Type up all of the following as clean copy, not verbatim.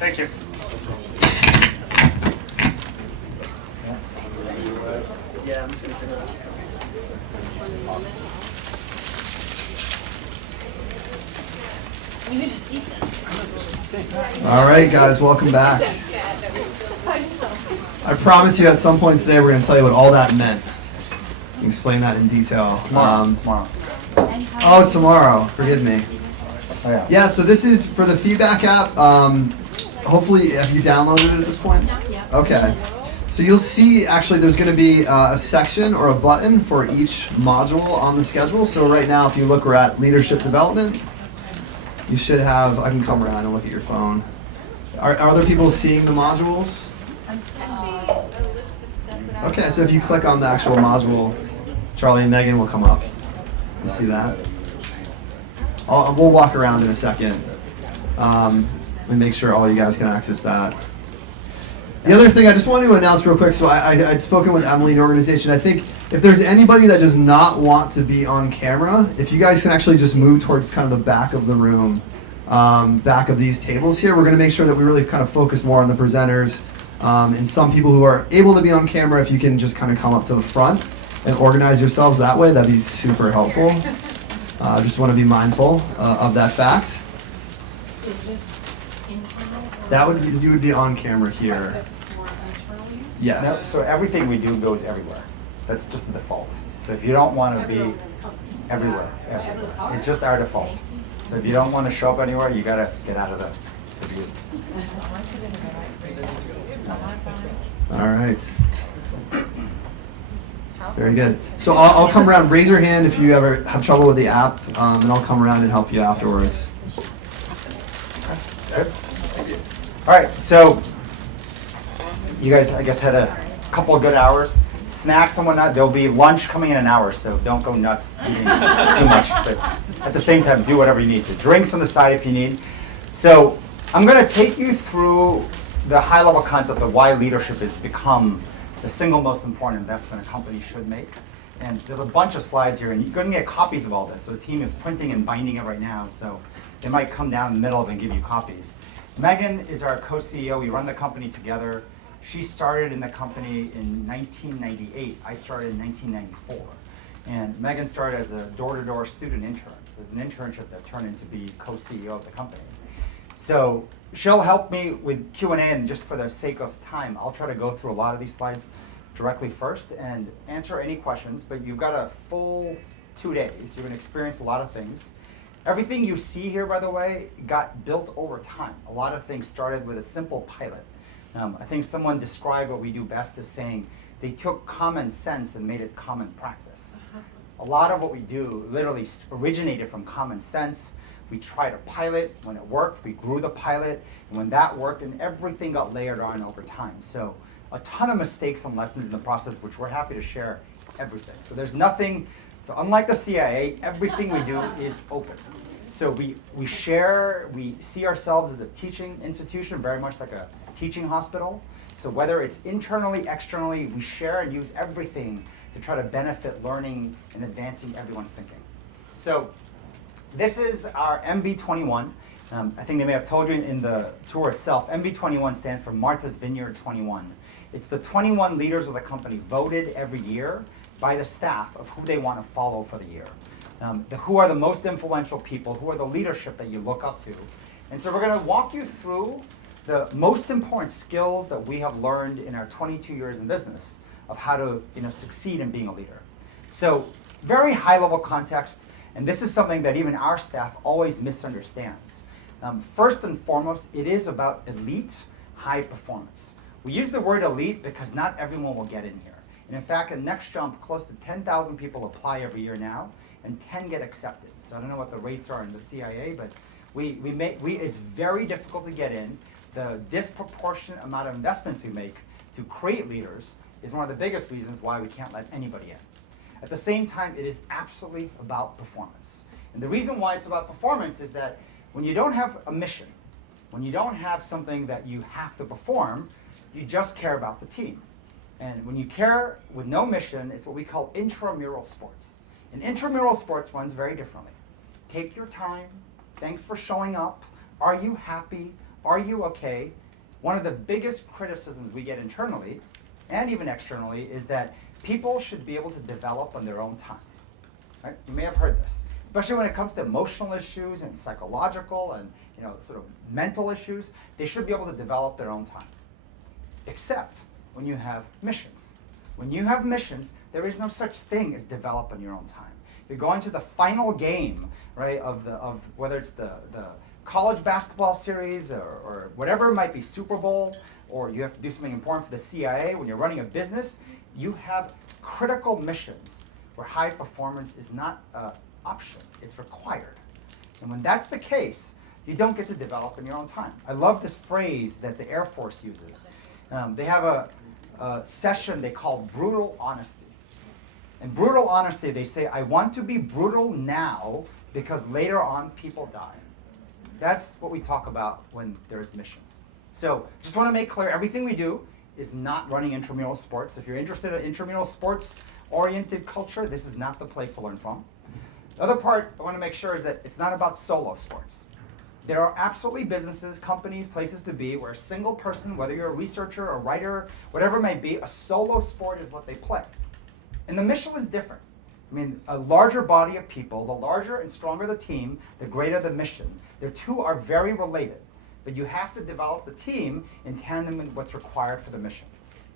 Thank you. Yeah, I'm just going to figure it out. You can just eat them. All right, guys, welcome back. I promise you at some point today we're going to tell you what all that meant. Explain that in detail. Tomorrow. Oh, tomorrow. Forgive me. Oh, yeah. Yeah, so this is for the feedback app. Hopefully, have you downloaded it at this point? Yeah. Okay. So you'll see, actually, there's going to be a section or a button for each module on the schedule. So right now, if you look, we're at leadership development. You should have, I can come around and look at your phone. Are other people seeing the modules? Okay, so if you click on the actual module, Charlie and Megan will come up. You see that? We'll walk around in a second and make sure all you guys can access that. The other thing I just wanted to announce real quick, so I'd spoken with Emily in the organization. I think if there's anybody that does not want to be on camera, if you guys can actually just move towards kind of the back of the room, back of these tables here, we're going to make sure that we really kind of focus more on the presenters. And some people who are able to be on camera, if you can just kind of come up to the front and organize yourselves that way, that'd be super helpful. Just want to be mindful of that fact. Is this internal? That would be, you would be on camera here. For internal use? Yes. No, so everything we do goes everywhere. That's just the default. So if you don't want to be everywhere, it's just our default. So if you don't want to show up anywhere, you got to get out of the view. All right. Very good. So I'll come around. Raise your hand if you ever have trouble with the app, and I'll come around and help you afterwards. Good. All right, so you guys, I guess, had a couple of good hours. Snacks and whatnot. There'll be lunch coming in an hour, so don't go nuts eating too much. But at the same time, do whatever you need to. Drinks on the side if you need. So I'm going to take you through the high-level concept of why leadership has become the single most important investment a company should make. And there's a bunch of slides here, and you're going to get copies of all this. So the team is printing and binding it right now, so they might come down in the middle of it and give you copies. Meghan is our co-CEO. We run the company together. She started in the company in 1998. I started in 1994. And Meghan started as a door-to-door student intern. So it was an internship that turned into be co-CEO of the company. So she'll help me with Q&A, and just for the sake of time, I'll try to go through a lot of these slides directly first and answer any questions, but you've got a full 2 days. You're going to experience a lot of things. Everything you see here, by the way, got built over time. A lot of things started with a simple pilot. I think someone described what we do best as saying they took common sense and made it common practice. A lot of what we do literally originated from common sense. We tried a pilot. When it worked, we grew the pilot. And when that worked, and everything got layered on over time. So a ton of mistakes and lessons in the process, which we're happy to share everything. So there's nothing, so unlike the CIA, everything we do is open. So we share, we see ourselves as a teaching institution, very much like a teaching hospital. So whether it's internally, externally, we share and use everything to try to benefit learning and advancing everyone's thinking. So this is our MV21. I think they may have told you in the tour itself, MV21 stands for Martha's Vineyard 21. It's the 21 leaders of the company voted every year by the staff of who they want to follow for the year. Who are the most influential people, who are the leadership that you look up to. And so we're going to walk you through the most important skills that we have learned in our 22 years in business of how to succeed in being a leader. So very high level context, and this is something that even our staff always misunderstands. First and foremost, it is about elite high performance. We use the word elite because not everyone will get in here. And in fact, at Next Jump, close to 10,000 people apply every year now, and 10 get accepted. So I don't know what the rates are in the CIA, but it's very difficult to get in. The disproportionate amount of investments we make to create leaders is one of the biggest reasons why we can't let anybody in. At the same time, it is absolutely about performance. And the reason why it's about performance is that when you don't have a mission, when you don't have something that you have to perform, you just care about the team. And when you care with no mission, it's what we call intramural sports. And intramural sports runs very differently. Take your time. Thanks for showing up. Are you happy? are you okay? One of the biggest criticisms we get internally and even externally is that people should be able to develop on their own time. Right? You may have heard this, especially when it comes to emotional issues and psychological and sort of mental issues. They should be able to develop their own time, except when you have missions. When you have missions, there is no such thing as develop on your own time. You're going to the final game, right, of whether it's the college basketball series or whatever it might be, Super Bowl, or you have to do something important for the CIA. When you're running a business, you have critical missions where high performance is not an option, it's required. And when that's the case, you don't get to develop in your own time. I love this phrase that the Air Force uses. They have a session they call brutal honesty. In brutal honesty, they say, I want to be brutal now because later on people die. That's what we talk about when there's missions. So just want to make clear, everything we do is not running intramural sports. If you're interested in intramural sports-oriented culture, this is not the place to learn from. The other part I want to make sure is that it's not about solo sports. There are absolutely businesses, companies, places to be where a single person, whether you're a researcher, a writer, whatever it might be, a solo sport is what they play. And the mission is different. I mean, a larger body of people, the larger and stronger the team, the greater the mission. The two are very related, but you have to develop the team in tandem with what's required for the mission.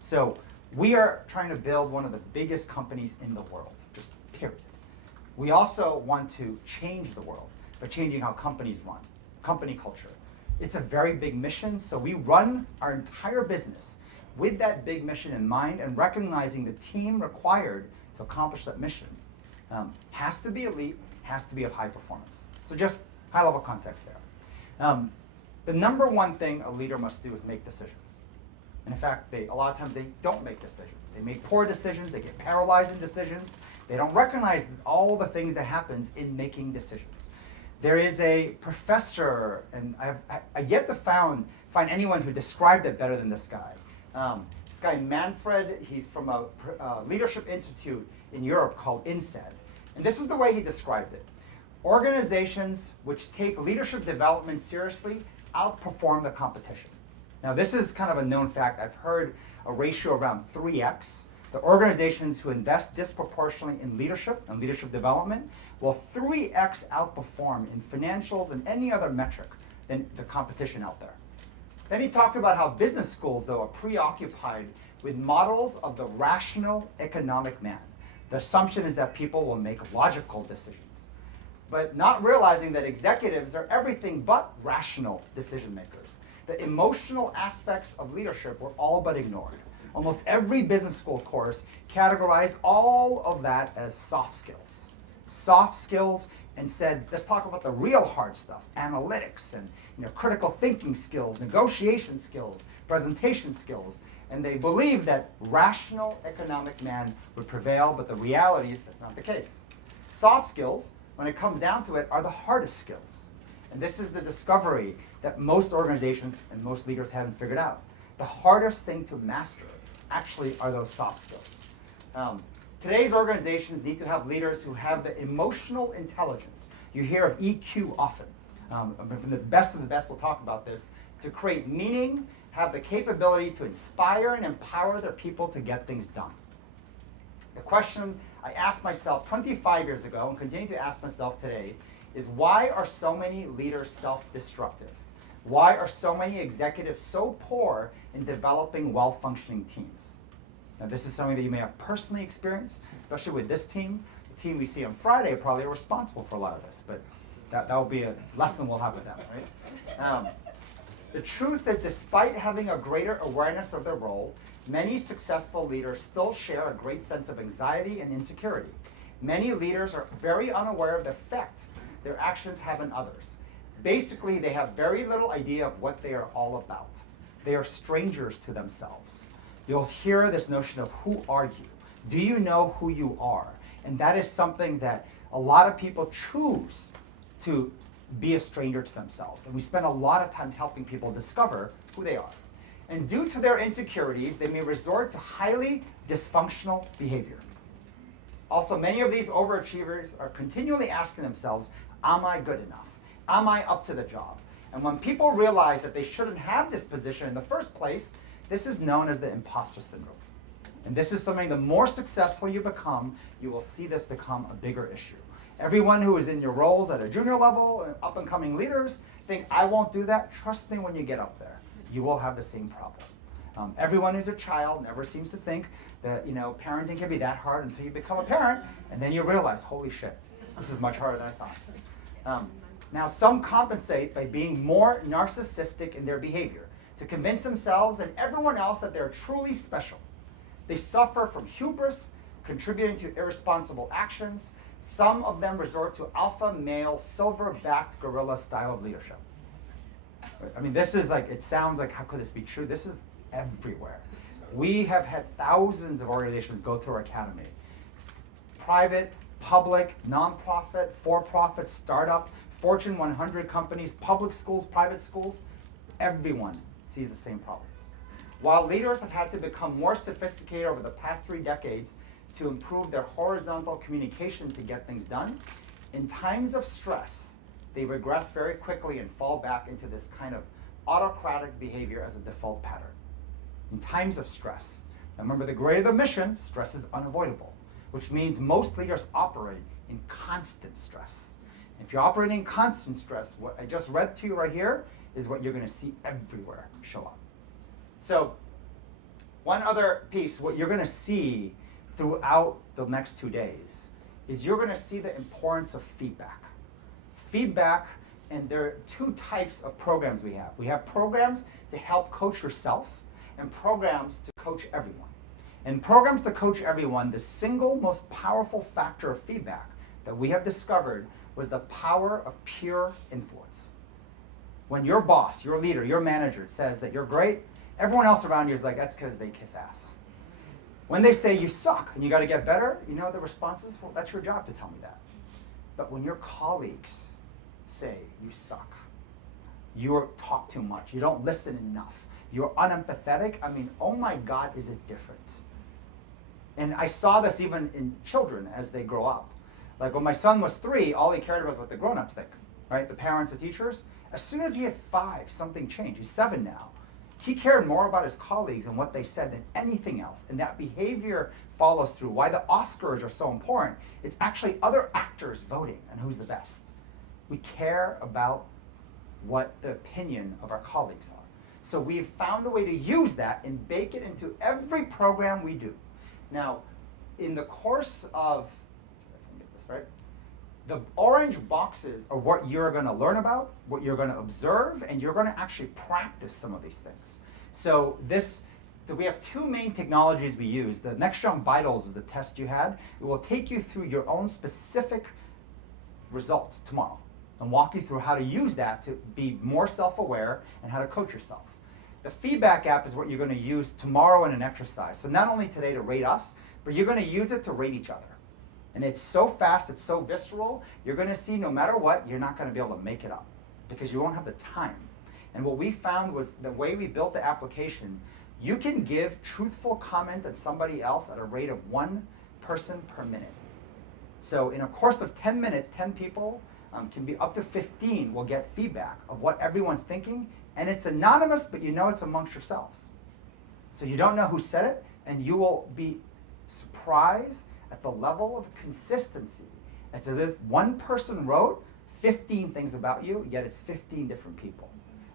So we are trying to build one of the biggest companies in the world, just period. We also want to change the world by changing how companies run, company culture. It's a very big mission, so we run our entire business with that big mission in mind and recognizing the team required to accomplish that mission has to be elite, has to be of high performance. So just high-level context there. The number one thing a leader must do is make decisions. And in fact, a lot of times they don't make decisions. They make poor decisions, they get paralyzed in decisions. They don't recognize all the things that happens in making decisions. There is a professor, and I've yet to find anyone who described it better than this guy. This guy Manfred, he's from a leadership institute in Europe called INSEAD. And this is the way he described it. Organizations which take leadership development seriously outperform the competition. Now this is kind of a known fact. I've heard a ratio around 3x. The organizations who invest disproportionately in leadership and leadership development will 3x outperform in financials and any other metric than the competition out there. Then he talked about how business schools, though, are preoccupied with models of the rational economic man. The assumption is that people will make logical decisions, but not realizing that executives are everything but rational decision makers. The emotional aspects of leadership were all but ignored. Almost every business school course categorized all of that as soft skills. Soft skills, and said, let's talk about the real hard stuff, analytics and critical thinking skills, negotiation skills, presentation skills. And they believed that rational economic man would prevail, but the reality is that's not the case. Soft skills, when it comes down to it, are the hardest skills. And this is the discovery that most organizations and most leaders haven't figured out. The hardest thing to master actually are those soft skills. Today's organizations need to have leaders who have the emotional intelligence. You hear of EQ often. From the best of the best will talk about this. To create meaning, have the capability to inspire and empower their people to get things done. The question I asked myself 25 years ago and continue to ask myself today is, why are so many leaders self-destructive? Why are so many executives so poor in developing well-functioning teams? Now, this is something that you may have personally experienced, especially with this team. The team we see on Friday probably are responsible for a lot of this, but that will be a lesson we'll have with them, right? The truth is, despite having a greater awareness of their role, many successful leaders still share a great sense of anxiety and insecurity. Many leaders are very unaware of the effect their actions have on others. Basically, they have very little idea of what they are all about. They are strangers to themselves. You'll hear this notion of, who are you? Do you know who you are? And that is something that a lot of people choose to be a stranger to themselves. And we spend a lot of time helping people discover who they are. And due to their insecurities, they may resort to highly dysfunctional behavior. Also, many of these overachievers are continually asking themselves, am I good enough? Am I up to the job? And when people realize that they shouldn't have this position in the first place, this is known as the imposter syndrome. And this is something, the more successful you become, you will see this become a bigger issue. Everyone who is in your roles at a junior level, up and coming leaders, think, I won't do that. Trust me, when you get up there, you will have the same problem. Everyone who's a child never seems to think that parenting can be that hard until you become a parent, and then you realize, holy shit, this is much harder than I thought. Now, some compensate by being more narcissistic in their behavior to convince themselves and everyone else that they're truly special. They suffer from hubris, contributing to irresponsible actions. Some of them resort to alpha male, silver-backed gorilla style of leadership. I mean, this is like, it sounds like, how could this be true? This is everywhere. We have had thousands of organizations go through our academy. Private, public, nonprofit, for-profit, startup, Fortune 100 companies, public schools, private schools, everyone sees the same problems. While leaders have had to become more sophisticated over the past 3 decades to improve their horizontal communication to get things done, in times of stress, they regress very quickly and fall back into this kind of autocratic behavior as a default pattern. In times of stress. Now remember, the greater the mission, stress is unavoidable, which means most leaders operate in constant stress. If you're operating in constant stress, what I just read to you right here is what you're going to see everywhere show up. So one other piece, what you're going to see throughout the next 2 days is you're going to see the importance of feedback. Feedback, and there are 2 types of programs we have. We have programs to help coach yourself and programs to coach everyone. In programs to coach everyone, the single most powerful factor of feedback that we have discovered was the power of pure influence. When your boss, your leader, your manager says that you're great, everyone else around you is like, that's because they kiss ass. When they say you suck and you got to get better, the response is, well, that's your job to tell me that. But when your colleagues say you suck, you talk too much, you don't listen enough, you're unempathetic, I mean, oh my God, is it different? And I saw this even in children as they grow up. Like when my son was 3, all he cared about was what the grown-ups think, right? The parents, the teachers. As soon as he hit 5, something changed. He's 7 now. He cared more about his colleagues and what they said than anything else. And that behavior follows through. Why the Oscars are so important, it's actually other actors voting on who's the best. We care about what the opinion of our colleagues are. So we've found a way to use that and bake it into every program we do. Now, in the course of, right, the orange boxes are what you're going to learn about, what you're going to observe, and you're going to actually practice some of these things. So we have 2 main technologies we use. The Next Jump Vitals is the test you had. It will take you through your own specific results tomorrow and walk you through how to use that to be more self-aware and how to coach yourself. The feedback app is what you're going to use tomorrow in an exercise. So not only today to rate us, but you're going to use it to rate each other. And it's so fast, it's so visceral, you're going to see no matter what, you're not going to be able to make it up because you won't have the time. And what we found was the way we built the application, you can give truthful comment on somebody else at a rate of 1 person per minute. So in a course of 10 minutes, 10 people, can be up to 15 will get feedback of what everyone's thinking, and it's anonymous, but it's amongst yourselves. So you don't know who said it, and you will be surprised at the level of consistency. It's as if one person wrote 15 things about you, yet it's 15 different people.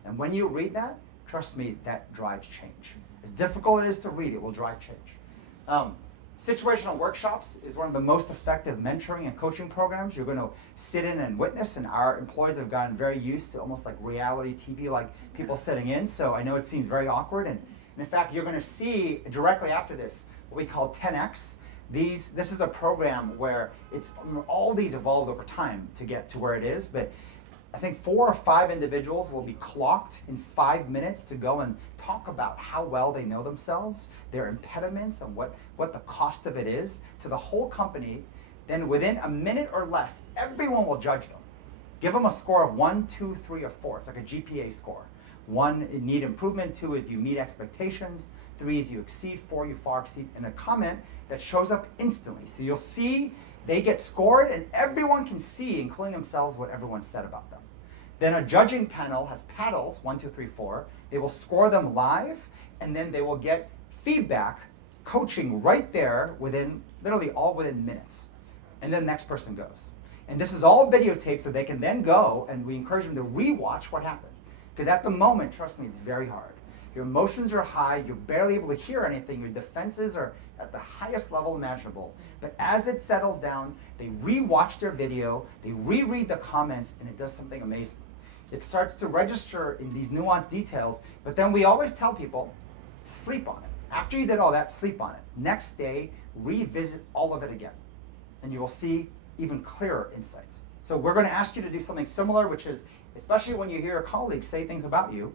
And when you read that, trust me, that drives change. As difficult it is to read, it will drive change. Situational workshops is one of the most effective mentoring and coaching programs you're going to sit in and witness, and our employees have gotten very used to almost like reality TV, like people sitting in, so I know it seems very awkward, and in fact, you're going to see directly after this what we call 10X. This is a program where all these evolved over time to get to where it is, but I think 4 or 5 individuals will be clocked in 5 minutes to go and talk about how well they know themselves, their impediments, and what the cost of it is to the whole company. Then within a minute or less, everyone will judge them. Give them a score of 1, 2, 3, or 4. It's like a GPA score. 1, you need improvement. 2 is you meet expectations. 3 is you exceed. 4, you far exceed. And a comment that shows up instantly. So you'll see they get scored, and everyone can see, including themselves, what everyone said about them. Then a judging panel has paddles, 1, 2, 3, 4. They will score them live, and then they will get feedback, coaching right there within, literally all within minutes. And then the next person goes. And this is all videotaped so they can then go, and we encourage them to rewatch what happened. Because at the moment, trust me, it's very hard. Your emotions are high, you're barely able to hear anything, your defenses are at the highest level imaginable. But as it settles down, they rewatch their video, they reread the comments, and it does something amazing. It starts to register in these nuanced details, but then we always tell people, sleep on it. After you did all that, sleep on it. Next day, revisit all of it again, and you will see even clearer insights. So we're going to ask you to do something similar, which is, especially when you hear your colleagues say things about you,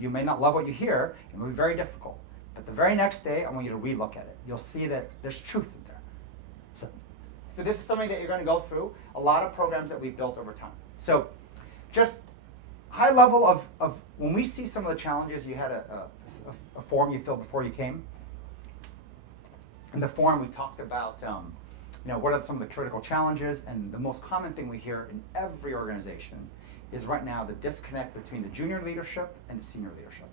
you may not love what you hear, and it will be very difficult. But the very next day, I want you to relook at it. You'll see that there's truth in there. So this is something that you're going to go through, a lot of programs that we've built over time. So just high level of when we see some of the challenges, you had a form you filled before you came. In the form, we talked about what are some of the critical challenges, and the most common thing we hear in every organization is right now the disconnect between the junior leadership and the senior leadership.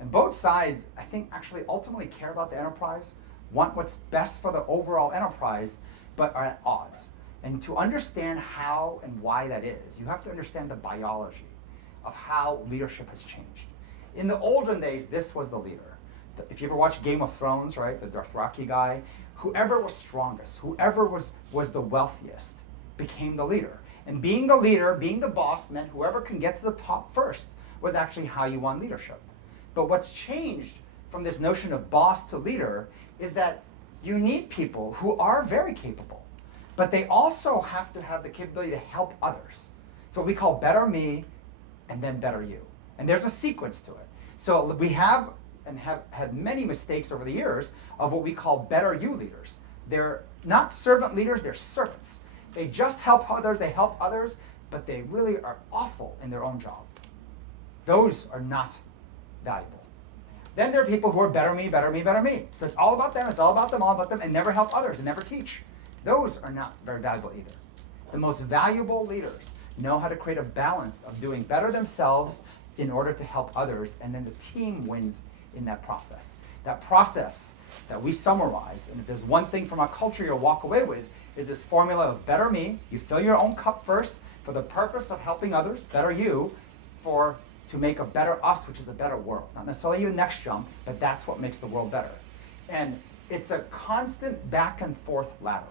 And both sides, I think, actually ultimately care about the enterprise, want what's best for the overall enterprise, but are at odds. And to understand how and why that is, you have to understand the biology of how leadership has changed. In the olden days, this was the leader. If you ever watched Game of Thrones, right, the Dothraki guy, whoever was strongest, whoever was the wealthiest, became the leader. And being the leader, being the boss, meant whoever can get to the top first was actually how you won leadership. But what's changed from this notion of boss to leader is that you need people who are very capable, but they also have to have the capability to help others. So we call better me and then better you. And there's a sequence to it. So we have had many mistakes over the years of what we call better you leaders. They're not servant leaders, they're servants. They just help others, but they really are awful in their own job. Those are not valuable. Then there are people who are better me, better me, better me. So it's all about them, it's all about them, all about them, and never help others and never teach. Those are not very valuable either. The most valuable leaders know how to create a balance of doing better themselves in order to help others, and then the team wins in that process. That process that we summarize, and if there's one thing from our culture you'll walk away with, is this formula of better me. You fill your own cup first for the purpose of helping others, better you, to make a better us, which is a better world. Not necessarily your next jump, but that's what makes the world better. And it's a constant back and forth laddering.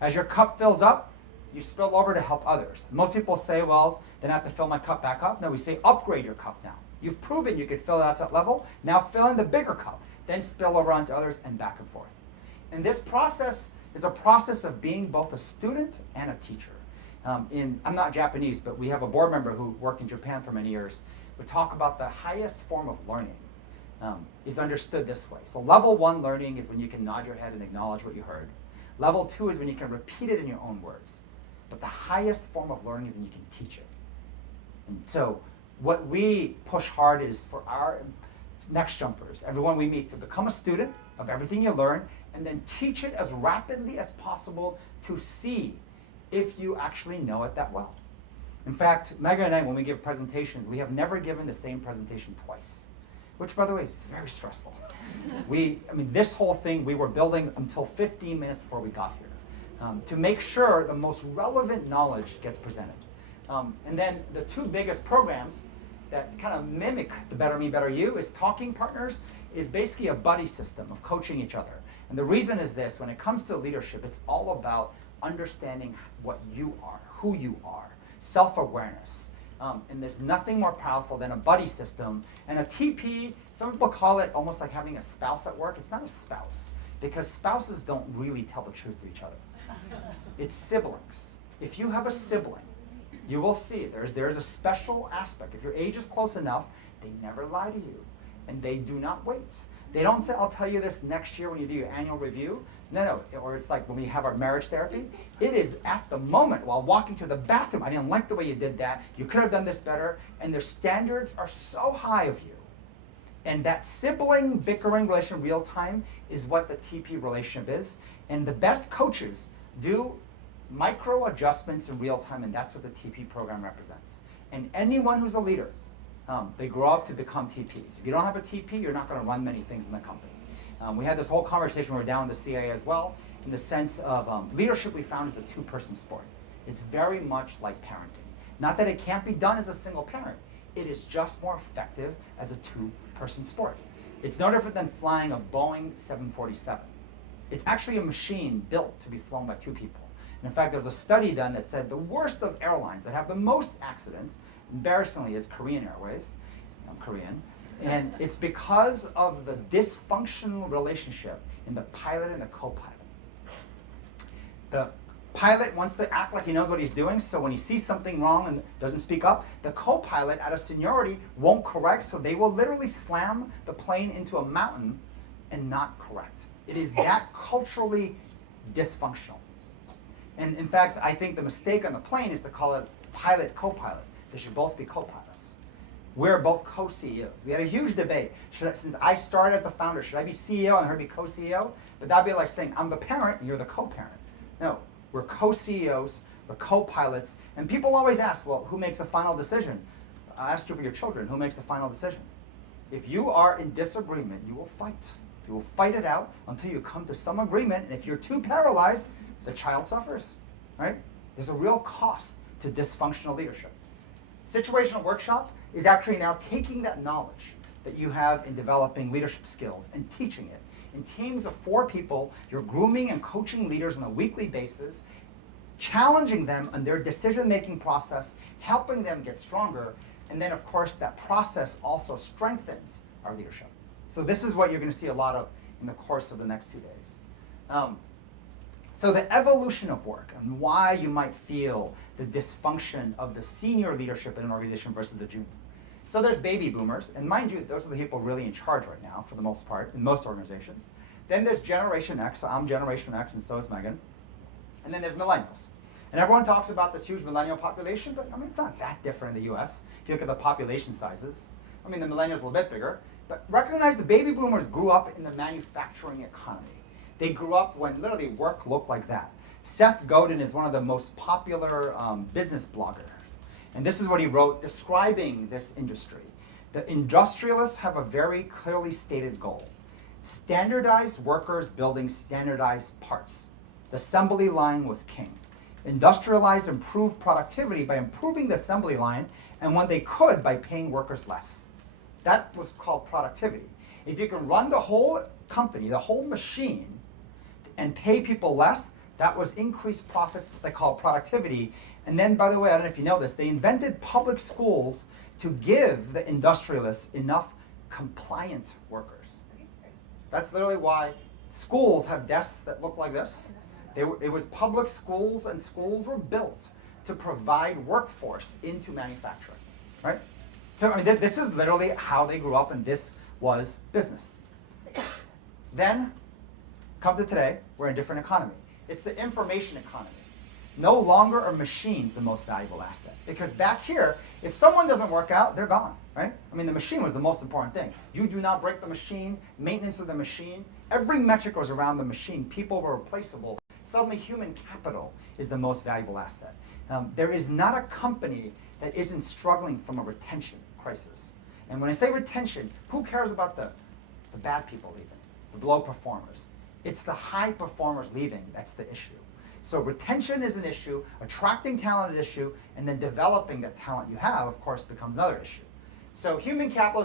As your cup fills up, you spill over to help others. Most people say, well, then I have to fill my cup back up. No, we say upgrade your cup now. You've proven you could fill it out to that level. Now fill in the bigger cup. Then spill over onto others and back and forth. And this process is a process of being both a student and a teacher. I'm not Japanese, but we have a board member who worked in Japan for many years. We talk about the highest form of learning is understood this way. So level 1 learning is when you can nod your head and acknowledge what you heard. Level 2 is when you can repeat it in your own words. But the highest form of learning is when you can teach it. And so what we push hard is for our next jumpers, everyone we meet, to become a student of everything you learn and then teach it as rapidly as possible to see if you actually know it that well. In fact, Meghan and I, when we give presentations, we have never given the same presentation twice, which, by the way, is very stressful. This whole thing we were building until 15 minutes before we got here to make sure the most relevant knowledge gets presented. And then the two biggest programs that kind of mimic the Better Me, Better You is Talking Partners is basically a buddy system of coaching each other. And the reason is this: when it comes to leadership, it's all about understanding what you are, who you are, self-awareness. And there's nothing more powerful than a buddy system. And a TP, some people call it almost like having a spouse at work. It's not a spouse, because spouses don't really tell the truth to each other. It's siblings. If you have a sibling, you will see there's a special aspect. If your age is close enough, they never lie to you. And they do not wait. They don't say, I'll tell you this next year when you do your annual review. No. Or it's like when we have our marriage therapy. It is at the moment while walking to the bathroom. I didn't like the way you did that. You could have done this better. And their standards are so high of you. And that sibling bickering relation real time is what the TP relationship is. And the best coaches do micro adjustments in real time, and that's what the TP program represents. And anyone who's a leader, they grow up to become TPs. If you don't have a TP, you're not going to run many things in the company. We had this whole conversation when we were down in the CIA as well, in the sense of leadership we found is a two-person sport. It's very much like parenting. Not that it can't be done as a single parent. It is just more effective as a two-person sport. It's no different than flying a Boeing 747. It's actually a machine built to be flown by two people. And in fact, there was a study done that said the worst of airlines that have the most accidents, embarrassingly, is Korean Airways. I'm Korean. And it's because of the dysfunctional relationship in the pilot and the co-pilot. The pilot wants to act like he knows what he's doing, so when he sees something wrong and doesn't speak up, the co-pilot out of seniority won't correct, so they will literally slam the plane into a mountain and not correct. It is that culturally dysfunctional. And in fact, I think the mistake on the plane is to call it pilot, co-pilot. They should both be co-pilots. We're both co-CEOs. We had a huge debate. Since I started as the founder, should I be CEO and her be co-CEO? But that'd be like saying, I'm the parent and you're the co-parent. No, we're co-CEOs, we're co-pilots, and people always ask, well, who makes the final decision? I ask you for your children, who makes the final decision? If you are in disagreement, you will fight. You will fight it out until you come to some agreement, and if you're too paralyzed, the child suffers, right? There's a real cost to dysfunctional leadership. Situational workshop is actually now taking that knowledge that you have in developing leadership skills and teaching it. In teams of 4 people, you're grooming and coaching leaders on a weekly basis, challenging them on their decision-making process, helping them get stronger, and then of course that process also strengthens our leadership. So this is what you're going to see a lot of in the course of the next 2 days. So the evolution of work and why you might feel the dysfunction of the senior leadership in an organization versus the junior. So there's baby boomers, and mind you, those are the people really in charge right now for the most part in most organizations. Then there's Generation X, so I'm Generation X and so is Meghan. And then there's millennials. And everyone talks about this huge millennial population, but I mean, it's not that different in the US. If you look at the population sizes, I mean, the millennials are a little bit bigger, but recognize the baby boomers grew up in the manufacturing economy. They grew up when literally work looked like that. Seth Godin is one of the most popular business bloggers. And this is what he wrote describing this industry. The industrialists have a very clearly stated goal. Standardized workers building standardized parts. The assembly line was king. Industrialized improved productivity by improving the assembly line, and when they could, by paying workers less. That was called productivity. If you can run the whole company, the whole machine, and pay people less, that was increased profits, what they call productivity. And then, by the way, I don't know if you know this, they invented public schools to give the industrialists enough compliant workers. That's literally why schools have desks that look like this. It was public schools, and schools were built to provide workforce into manufacturing, right? So, I mean, this is literally how they grew up, and this was business. Then, come to today, we're in a different economy. It's the information economy. No longer are machines the most valuable asset. Because back here, if someone doesn't work out, they're gone, right? I mean, the machine was the most important thing. You do not break the machine, maintenance of the machine. Every metric was around the machine. People were replaceable. Suddenly, human capital is the most valuable asset. There is not a company that isn't struggling from a retention crisis. And when I say retention, who cares about the bad people leaving, the low performers? It's the high performers leaving that's the issue. So retention is an issue, attracting talent is an issue, and then developing that talent you have, of course, becomes another issue. So human capital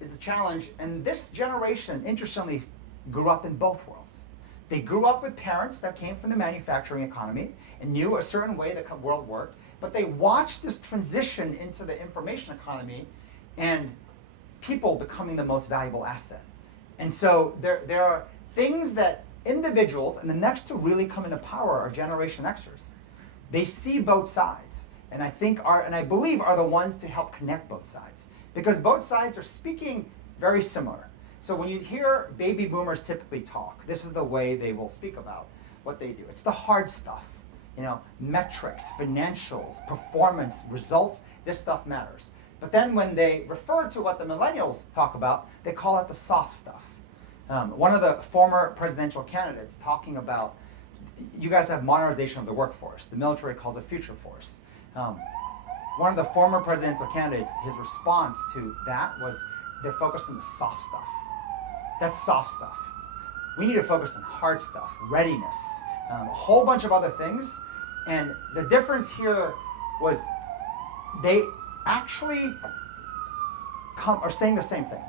is the challenge, and this generation, interestingly, grew up in both worlds. They grew up with parents that came from the manufacturing economy and knew a certain way the world worked, but they watched this transition into the information economy and people becoming the most valuable asset. And so there are things that individuals, and the next to really come into power are Generation Xers. They see both sides, and I believe are the ones to help connect both sides, because both sides are speaking very similar. So when you hear baby boomers typically talk, this is the way they will speak about what they do. It's the hard stuff, metrics, financials, performance, results. This stuff matters. But then when they refer to what the millennials talk about, they call it the soft stuff. One of the former presidential candidates talking about, you guys have modernization of the workforce. The military calls it future force. one of the former presidential candidates, his response to that was they're focused on the soft stuff. That's soft stuff. We need to focus on hard stuff, readiness, a whole bunch of other things. And the difference here was they actually are saying the same thing.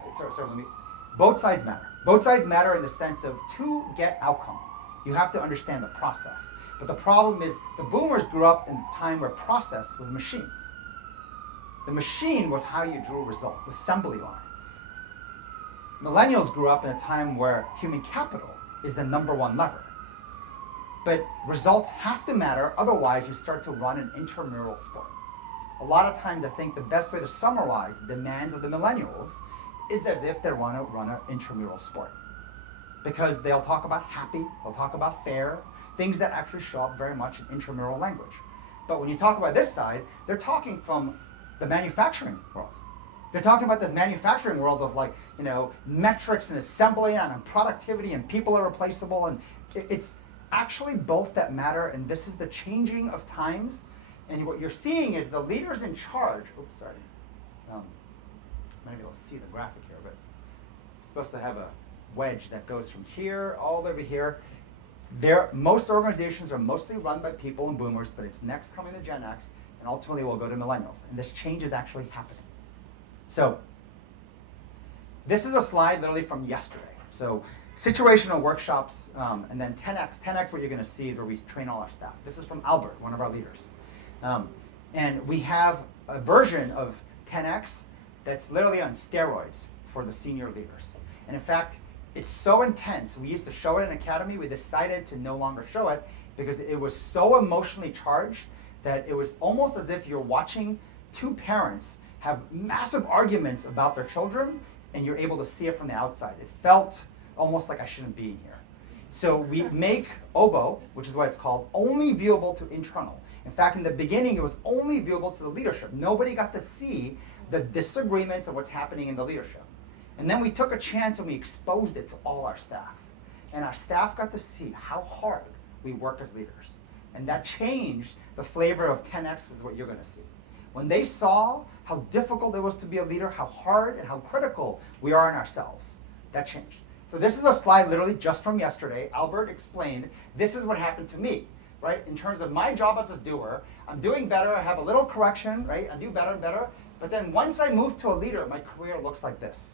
Both sides matter. Both sides matter in the sense of to get outcome, you have to understand the process. But the problem is the boomers grew up in a time where process was machines. The machine was how you drew results, assembly line. Millennials grew up in a time where human capital is the number one lever. But results have to matter, otherwise you start to run an intramural sport. A lot of times I think the best way to summarize the demands of the millennials is as if they want to run an intramural sport. Because they'll talk about happy, they'll talk about fair, things that actually show up very much in intramural language. But when you talk about this side, they're talking from the manufacturing world. They're talking about this manufacturing world of like, metrics and assembly and productivity and people are replaceable, and it's actually both that matter, and this is the changing of times. And what you're seeing is the leaders in charge, maybe you'll see the graphic here, but it's supposed to have a wedge that goes from here all over here. Most organizations are mostly run by people and boomers, but it's next coming to Gen X, and ultimately we'll go to millennials. And this change is actually happening. So this is a slide literally from yesterday. So situational workshops, and then 10X. 10X, what you're going to see is where we train all our staff. This is from Albert, one of our leaders. And we have a version of 10X that's literally on steroids for the senior leaders. And in fact, it's so intense. We used to show it in Academy. We decided to no longer show it because it was so emotionally charged that it was almost as if you're watching two parents have massive arguments about their children, and you're able to see it from the outside. It felt almost like I shouldn't be here. So we make OBO, which is what it's called, only viewable to internal. In fact, in the beginning, it was only viewable to the leadership. Nobody got to see the disagreements of what's happening in the leadership. And then we took a chance and we exposed it to all our staff. And our staff got to see how hard we work as leaders. And that changed the flavor of 10X, is what you're going to see. When they saw how difficult it was to be a leader, how hard and how critical we are in ourselves, that changed. So this is a slide literally just from yesterday. Albert explained, this is what happened to me, right? In terms of my job as a doer, I'm doing better, I have a little correction, right? I do better and better. But then once I move to a leader, my career looks like this.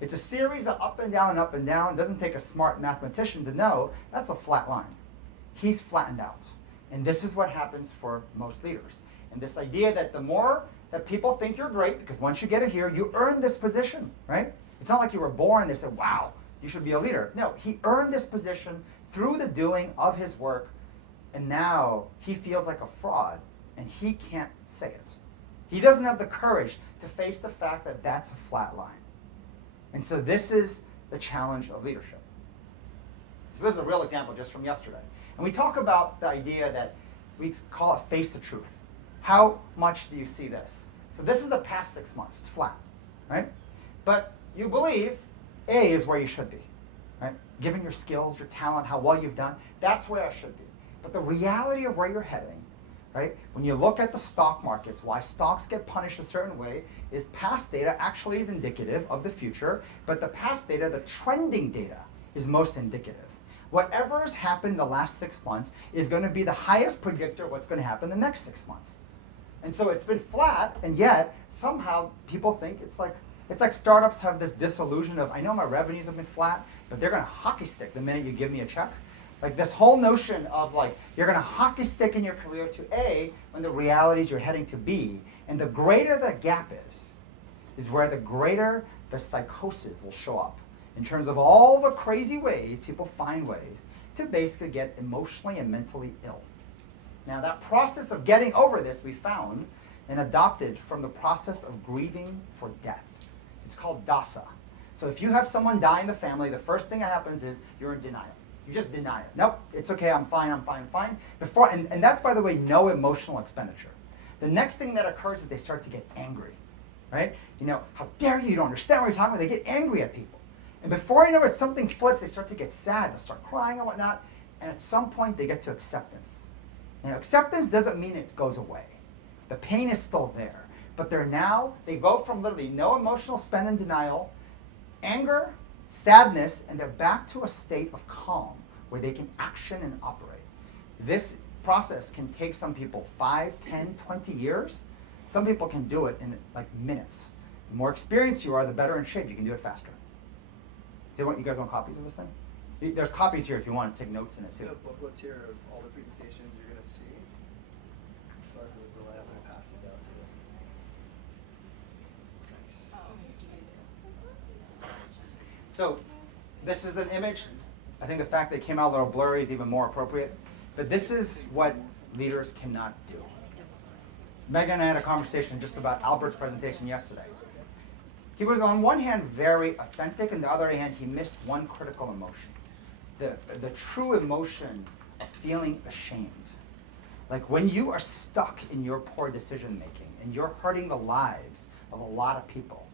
It's a series of up and down and up and down. It doesn't take a smart mathematician to know that's a flat line. He's flattened out. And this is what happens for most leaders. And this idea that the more that people think you're great, because once you get it here, you earn this position, right? It's not like you were born and they said, wow, you should be a leader. No, he earned this position through the doing of his work, and now he feels like a fraud, and he can't say it. He doesn't have the courage to face the fact that that's a flat line. And so this is the challenge of leadership. So this is a real example just from yesterday. And we talk about the idea that we call it face the truth. How much do you see this? So this is the past 6 months. It's flat, right? But you believe A is where you should be, right? Given your skills, your talent, how well you've done, that's where I should be. But the reality of where you're heading, right? When you look at the stock markets, why stocks get punished a certain way is past data actually is indicative of the future, but the past data, the trending data, is most indicative. Whatever has happened the last 6 months is going to be the highest predictor of what's going to happen the next 6 months. And so it's been flat, and yet somehow people think it's like startups have this disillusion of, I know my revenues have been flat, but they're going to hockey stick the minute you give me a check. Like this whole notion of like, you're going to hockey stick in your career to A when the reality is you're heading to B. And the greater the gap is where the greater the psychosis will show up in terms of all the crazy ways people find ways to basically get emotionally and mentally ill. Now that process of getting over this we found and adopted from the process of grieving for death. It's called DASA. So if you have someone die in the family, the first thing that happens is you're in denial. You just deny it. Nope, it's okay, I'm fine. And that's, by the way, no emotional expenditure. The next thing that occurs is they start to get angry, right? How dare you don't understand what you're talking about. They get angry at people. And before you know it, something flips, they start to get sad, they'll start crying and whatnot, and at some point they get to acceptance. Now, acceptance doesn't mean it goes away. The pain is still there. But they go from literally no emotional spend and denial, anger, sadness, and they're back to a state of calm where they can action and operate. This process can take some people 5, 10, 20 years. Some people can do it in like minutes. The more experienced you are, the better in shape. You can do it faster. You guys want copies of this thing? There's copies here if you want to take notes in it We too. have booklets here of all the presentations you're going to see. Sorry for the delay. I'm going to pass these out to you. So this is an image. I think the fact that it came out a little blurry is even more appropriate. But this is what leaders cannot do. Meghan and I had a conversation just about Albert's presentation yesterday. He was on one hand very authentic, and the other hand he missed one critical emotion. The true emotion of feeling ashamed. Like when you are stuck in your poor decision making and you're hurting the lives of a lot of people,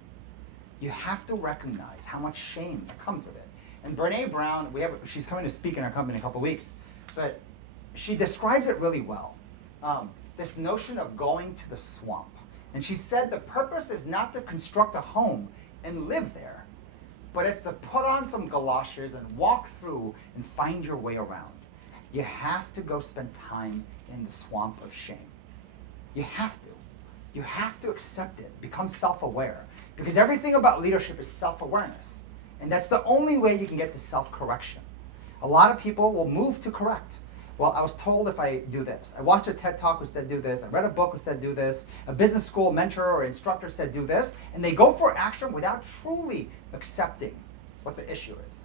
you have to recognize how much shame that comes with it. And Brene Brown, she's coming to speak in our company in a couple of weeks, but she describes it really well. This notion of going to the swamp. And she said the purpose is not to construct a home and live there, but it's to put on some galoshes and walk through and find your way around. You have to go spend time in the swamp of shame. You have to. You have to accept it, become self-aware, because everything about leadership is self-awareness. And that's the only way you can get to self-correction. A lot of people will move to correct. Well, I was told if I do this. I watched a TED Talk which said do this. I read a book which said do this. A business school mentor or instructor said do this. And they go for action without truly accepting what the issue is.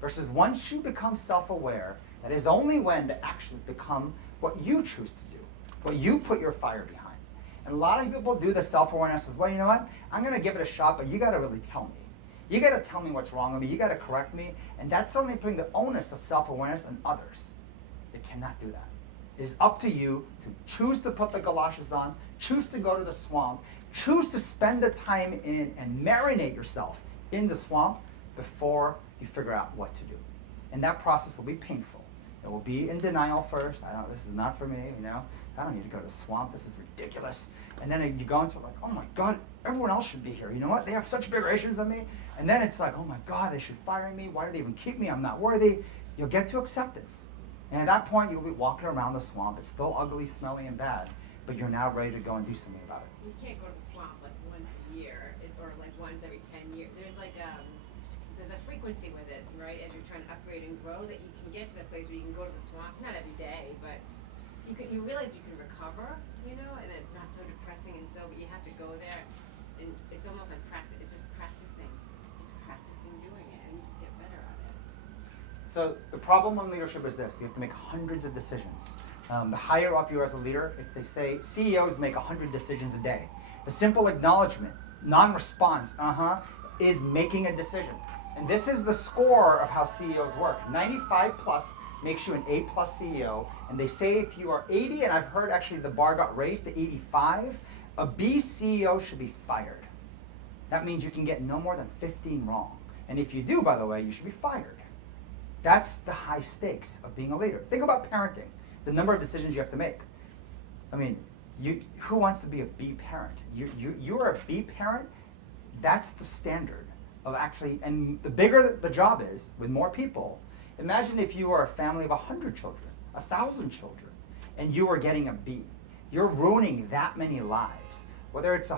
Versus once you become self-aware, that is only when the actions become what you choose to do, what you put your fire behind. And a lot of people do the self-awareness as, well, you know what? I'm going to give it a shot, but you got to really tell me. You got to tell me what's wrong with me. You got to correct me. And that's suddenly putting the onus of self-awareness on others. It cannot do that. It is up to you to choose to put the galoshes on, choose to go to the swamp, choose to spend the time in and marinate yourself in the swamp before you figure out what to do. And that process will be painful. It will be in denial first. This is not for me, I don't need to go to the swamp. This is ridiculous. And then you go into like, oh my God, everyone else should be here. You know what? They have such bigger issues than me. And then it's like, oh my God, they should fire me. Why do they even keep me? I'm not worthy. You'll get to acceptance. And at that point, you'll be walking around the swamp. It's still ugly, smelly, and bad, but you're now ready to go and do something about it. You can't go to the swamp like once a year, or like once every 10 years. There's a frequency with it, right? As you're trying to upgrade and grow, that you can get to the place where you can go to the swamp, not every day, but you realize you can recover, and it's not so depressing but you have to go there, and it's almost like practice. It's just practicing. It's practicing doing it, and you just get better at it. So the problem in leadership is this. You have to make hundreds of decisions. The higher up you are as a leader, if they say CEOs make 100 decisions a day. The simple acknowledgement, non-response, is making a decision. And this is the score of how CEOs work. 95 plus makes you an A plus CEO. And they say if you are 80, and I've heard actually the bar got raised to 85, a B CEO should be fired. That means you can get no more than 15 wrong. And if you do, by the way, you should be fired. That's the high stakes of being a leader. Think about parenting, the number of decisions you have to make. I mean, who wants to be a B parent? You're a B parent, that's the standard of actually, and the bigger the job is, with more people, imagine if you are a family of 100 children, 1,000 children, and you are getting a B. You're ruining that many lives, whether it's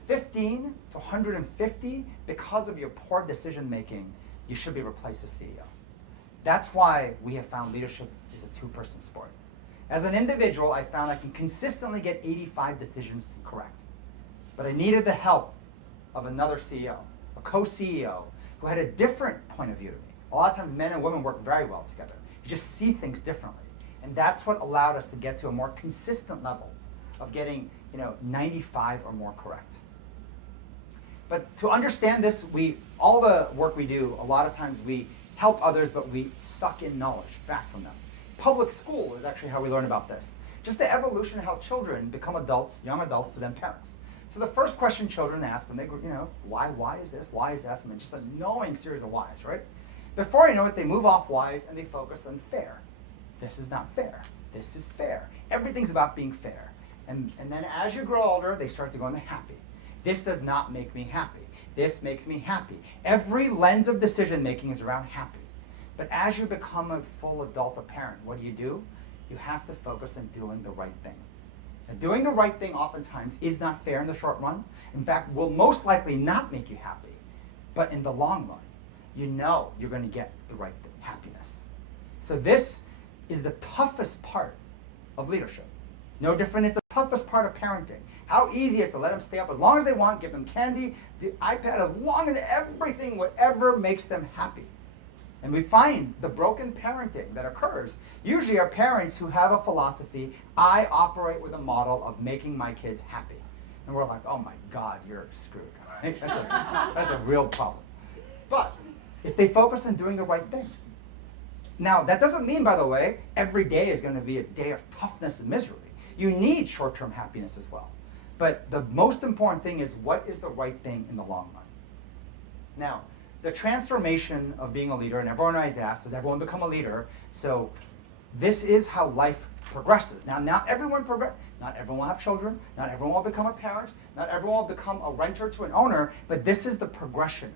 15 to 150, because of your poor decision making, you should be replaced as CEO. That's why we have found leadership is a two-person sport. As an individual, I found I can consistently get 85 decisions correct. But I needed the help of another CEO, a co-CEO, who had a different point of view to me. A lot of times men and women work very well together. You just see things differently. And that's what allowed us to get to a more consistent level of getting 95 or more correct. But to understand this, all the work we do, a lot of times we help others, but we suck in knowledge back from them. Public school is actually how we learn about this. Just the evolution of how children become adults, young adults, to then parents. So the first question children ask when they go, why is this? Why is that? And just a knowing series of whys, right? Before you know it, they move off whys and they focus on fair. This is not fair. This is fair. Everything's about being fair. And then as you grow older, they start to go into happy. This does not make me happy. This makes me happy. Every lens of decision making is around happy. But as you become a full adult, a parent, what do? You have to focus on doing the right thing. And doing the right thing oftentimes is not fair in the short run. In fact, will most likely not make you happy. But in the long run, you know you're going to get the right thing, happiness. So this is the toughest part of leadership. No different, it's the toughest part of parenting. How easy it is to let them stay up as long as they want, give them candy, the iPad, as long as everything, whatever makes them happy. And we find the broken parenting that occurs usually are parents who have a philosophy, I operate with a model of making my kids happy. And we're like, oh my God, you're screwed. Right? That's a real problem. But if they focus on doing the right thing. Now, that doesn't mean, by the way, every day is going to be a day of toughness and misery. You need short-term happiness as well. But the most important thing is, what is the right thing in the long run? Now, the transformation of being a leader, and everyone always asks, does everyone become a leader? So this is how life progresses. Now, not everyone will have children, not everyone will become a parent, not everyone will become a renter to an owner, but this is the progression.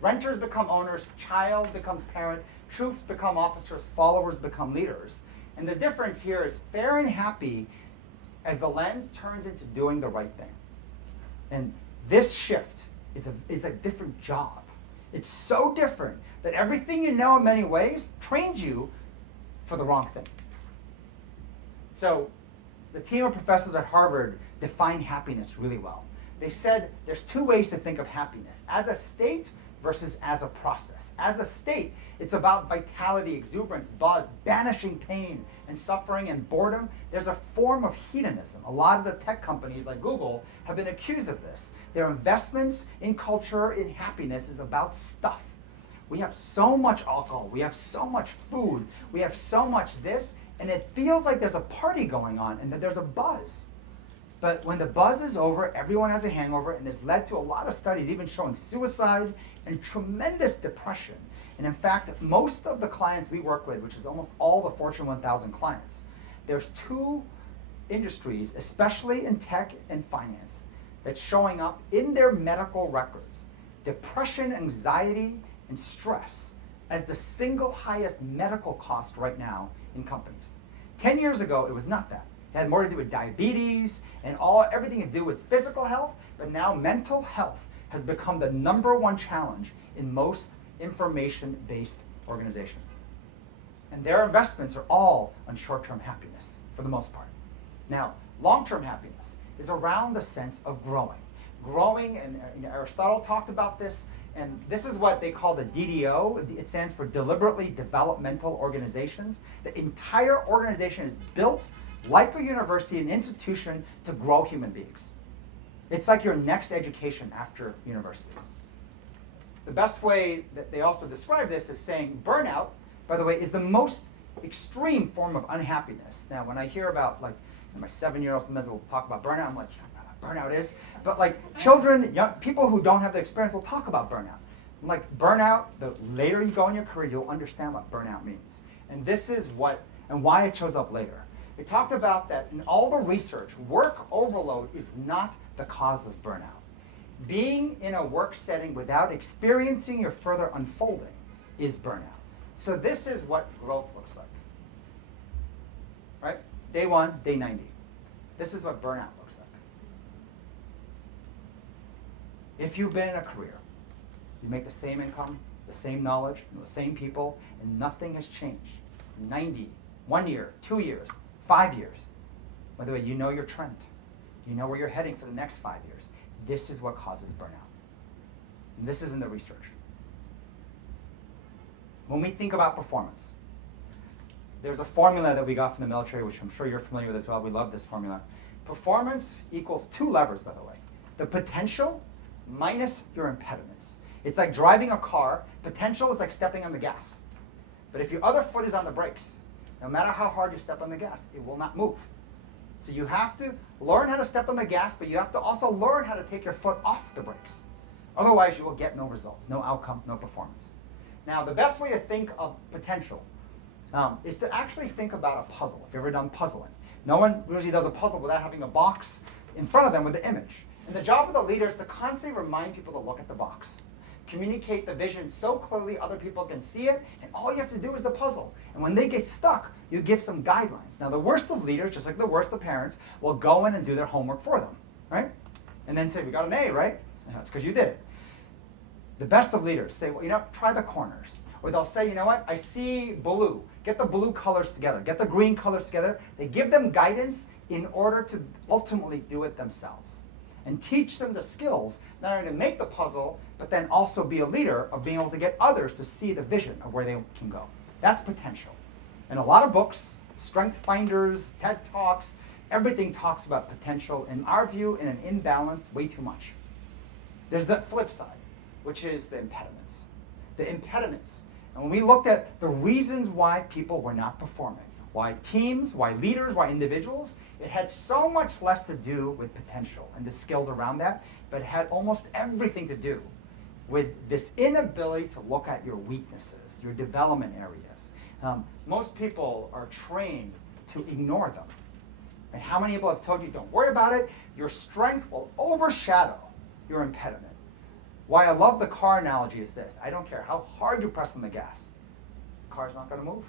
Renters become owners, child becomes parent, troops become officers, followers become leaders. And the difference here is fair and happy as the lens turns into doing the right thing. And this shift is a different job. It's so different that everything you know in many ways trains you for the wrong thing. So the team of professors at Harvard defined happiness really well. They said there's two ways to think of happiness, as a state versus as a process. As a state, it's about vitality, exuberance, buzz, banishing pain and suffering and boredom. There's a form of hedonism. A lot of the tech companies like Google have been accused of this. Their investments in culture, in happiness, is about stuff. We have so much alcohol, we have so much food, we have so much this, and it feels like there's a party going on and that there's a buzz. But when the buzz is over, everyone has a hangover, and it's led to a lot of studies even showing suicide and tremendous depression. And in fact, most of the clients we work with, which is almost all the Fortune 1000 clients, there's two industries, especially in tech and finance, that's showing up in their medical records. Depression, anxiety, and stress as the single highest medical cost right now in companies. 10 years ago, it was not that. It had more to do with diabetes and everything to do with physical health, but now mental health has become the #1 challenge in most information-based organizations. And their investments are all on short-term happiness, for the most part. Now, long-term happiness is around the sense of growing. Growing, and Aristotle talked about this, and this is what they call the DDO. It stands for Deliberately Developmental Organizations. The entire organization is built like a university, an institution, to grow human beings. It's like your next education after university. The best way that they also describe this is saying burnout, by the way, is the most extreme form of unhappiness. Now, when I hear about, like, my 7-year-old sometimes will talk about burnout, I'm like, yeah, I don't know what burnout is. But like children, young people who don't have the experience will talk about burnout. Like burnout, the later you go in your career, you'll understand what burnout means. And this is what, and why it shows up later. We talked about that in all the research, work overload is not the cause of burnout. Being in a work setting without experiencing your further unfolding is burnout. So this is what growth looks like. Right? Day 1, day 90. This is what burnout looks like. If you've been in a career, you make the same income, the same knowledge, the same people, and nothing has changed. 90, 1 year, 2 years, 5 years. By the way, you know your trend. You know where you're heading for the next 5 years. This is what causes burnout. And this is in the research. When we think about performance, there's a formula that we got from the military, which I'm sure you're familiar with as well. We love this formula. Performance equals 2 levers, by the way. The potential minus your impediments. It's like driving a car. Potential is like stepping on the gas. But if your other foot is on the brakes, no matter how hard you step on the gas, it will not move. So you have to learn how to step on the gas, but you have to also learn how to take your foot off the brakes. Otherwise, you will get no results, no outcome, no performance. Now, the best way to think of potential is to actually think about a puzzle, if you've ever done puzzling. No one usually does a puzzle without having a box in front of them with the image. And the job of the leader is to constantly remind people to look at the box. Communicate the vision so clearly other people can see it, and all you have to do is the puzzle. And when they get stuck, you give some guidelines. Now the worst of leaders, just like the worst of parents, will go in and do their homework for them, right? And then say, we got an A, right? That's because you did it. The best of leaders say, well, you know, try the corners. Or they'll say, you know what, I see blue. Get the blue colors together. Get the green colors together. They give them guidance in order to ultimately do it themselves. And teach them the skills, not only to make the puzzle, but then also be a leader of being able to get others to see the vision of where they can go. That's potential. And a lot of books, Strength Finders, TED Talks, everything talks about potential, in our view, in an imbalance, way too much. There's that flip side, which is the impediments. The impediments. And when we looked at the reasons why people were not performing, why teams, why leaders, why individuals, it had so much less to do with potential and the skills around that, but it had almost everything to do with this inability to look at your weaknesses, your development areas. Most people are trained to ignore them. And how many people have told you, don't worry about it, your strength will overshadow your impediment. Why I love the car analogy is this: I don't care how hard you press on the gas, the car's not going to move.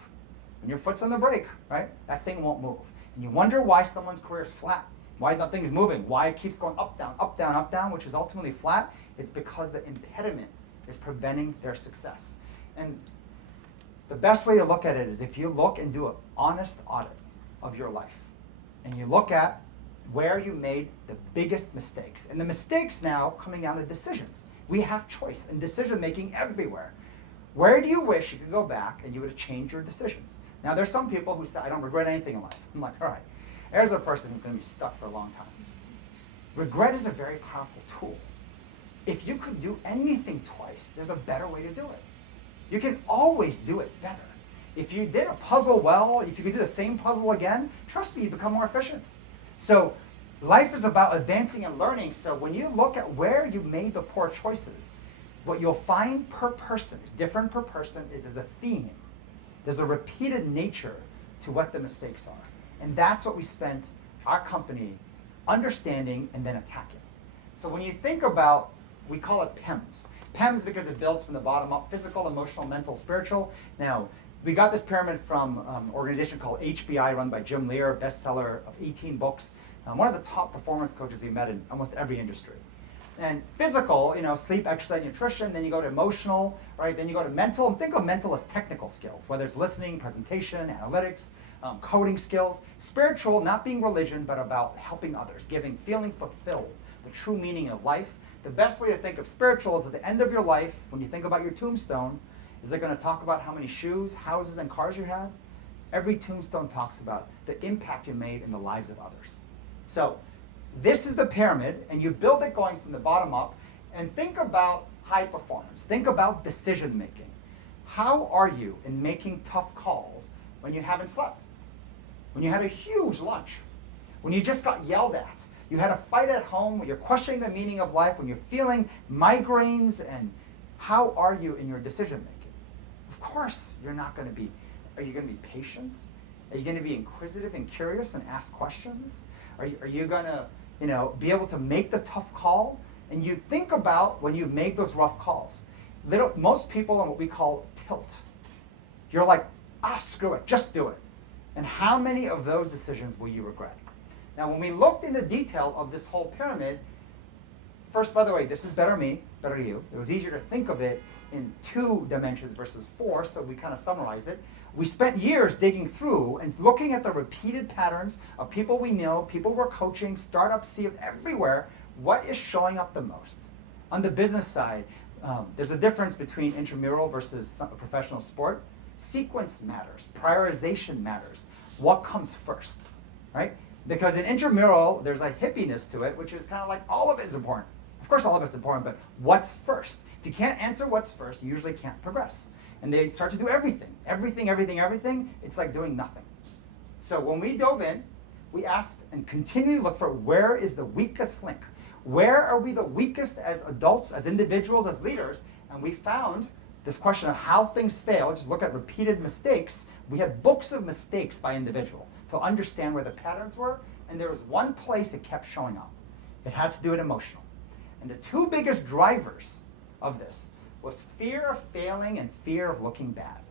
When your foot's on the brake, right, that thing won't move. And you wonder why someone's career is flat, why nothing is moving, why it keeps going up, down, up, down, up, down, which is ultimately flat. It's because the impediment is preventing their success. And the best way to look at it is if you look and do an honest audit of your life, and you look at where you made the biggest mistakes. And the mistakes now coming down to decisions. We have choice and decision making everywhere. Where do you wish you could go back and you would have changed your decisions? Now there's some people who say, I don't regret anything in life. I'm like, all right, there's a person who's going to be stuck for a long time. Regret is a very powerful tool. If you could do anything twice, there's a better way to do it. You can always do it better. If you did a puzzle well, if you could do the same puzzle again, trust me, you become more efficient. So life is about advancing and learning. So when you look at where you made the poor choices, what you'll find per person, is different per person, is there's a theme. There's a repeated nature to what the mistakes are. And that's what we spent our company understanding and then attacking. So when you think about, we call it PEMS. PEMS because it builds from the bottom up: physical, emotional, mental, spiritual. Now, we got this pyramid from an organization called HBI, run by Jim Lear, bestseller of 18 books, one of the top performance coaches we met in almost every industry. And physical, you know, sleep, exercise, nutrition, then you go to emotional, right? Then you go to mental, and think of mental as technical skills, whether it's listening, presentation, analytics, coding skills. Spiritual, not being religion, but about helping others, giving, feeling fulfilled, the true meaning of life. The best way to think of spiritual is at the end of your life, when you think about your tombstone, is it going to talk about how many shoes, houses, and cars you have? Every tombstone talks about the impact you made in the lives of others. So this is the pyramid, and you build it going from the bottom up, and think about high performance. Think about decision making. How are you in making tough calls when you haven't slept? When you had a huge lunch? When you just got yelled at? You had a fight at home, when you're questioning the meaning of life, when you're feeling migraines, and how are you in your decision making? Of course, you're not going to be. Are you going to be patient? Are you going to be inquisitive and curious and ask questions? Are you going to, be able to make the tough call? And you think about when you make those rough calls. Most people on what we call tilt. You're like, screw it, just do it. And how many of those decisions will you regret? Now, when we looked into detail of this whole pyramid, first, by the way, this is better me, better you. It was easier to think of it in 2 dimensions versus 4, so we kind of summarized it. We spent years digging through and looking at the repeated patterns of people we know, people we're coaching, startups, CEOs, everywhere. What is showing up the most? On the business side, there's a difference between intramural versus a professional sport. Sequence matters. Prioritization matters. What comes first, right? Because in intramural, there's a hippiness to it, which is kind of like all of it is important. Of course, all of it's important, but what's first? If you can't answer what's first, you usually can't progress. And they start to do everything. Everything. It's like doing nothing. So when we dove in, we asked and continually look for where is the weakest link? Where are we the weakest as adults, as individuals, as leaders? And we found this question of how things fail. Just look at repeated mistakes. We had books of mistakes by individual. to understand where the patterns were, and there was one place it kept showing up. It had to do with emotional. And the two biggest drivers of this was fear of failing and fear of looking bad.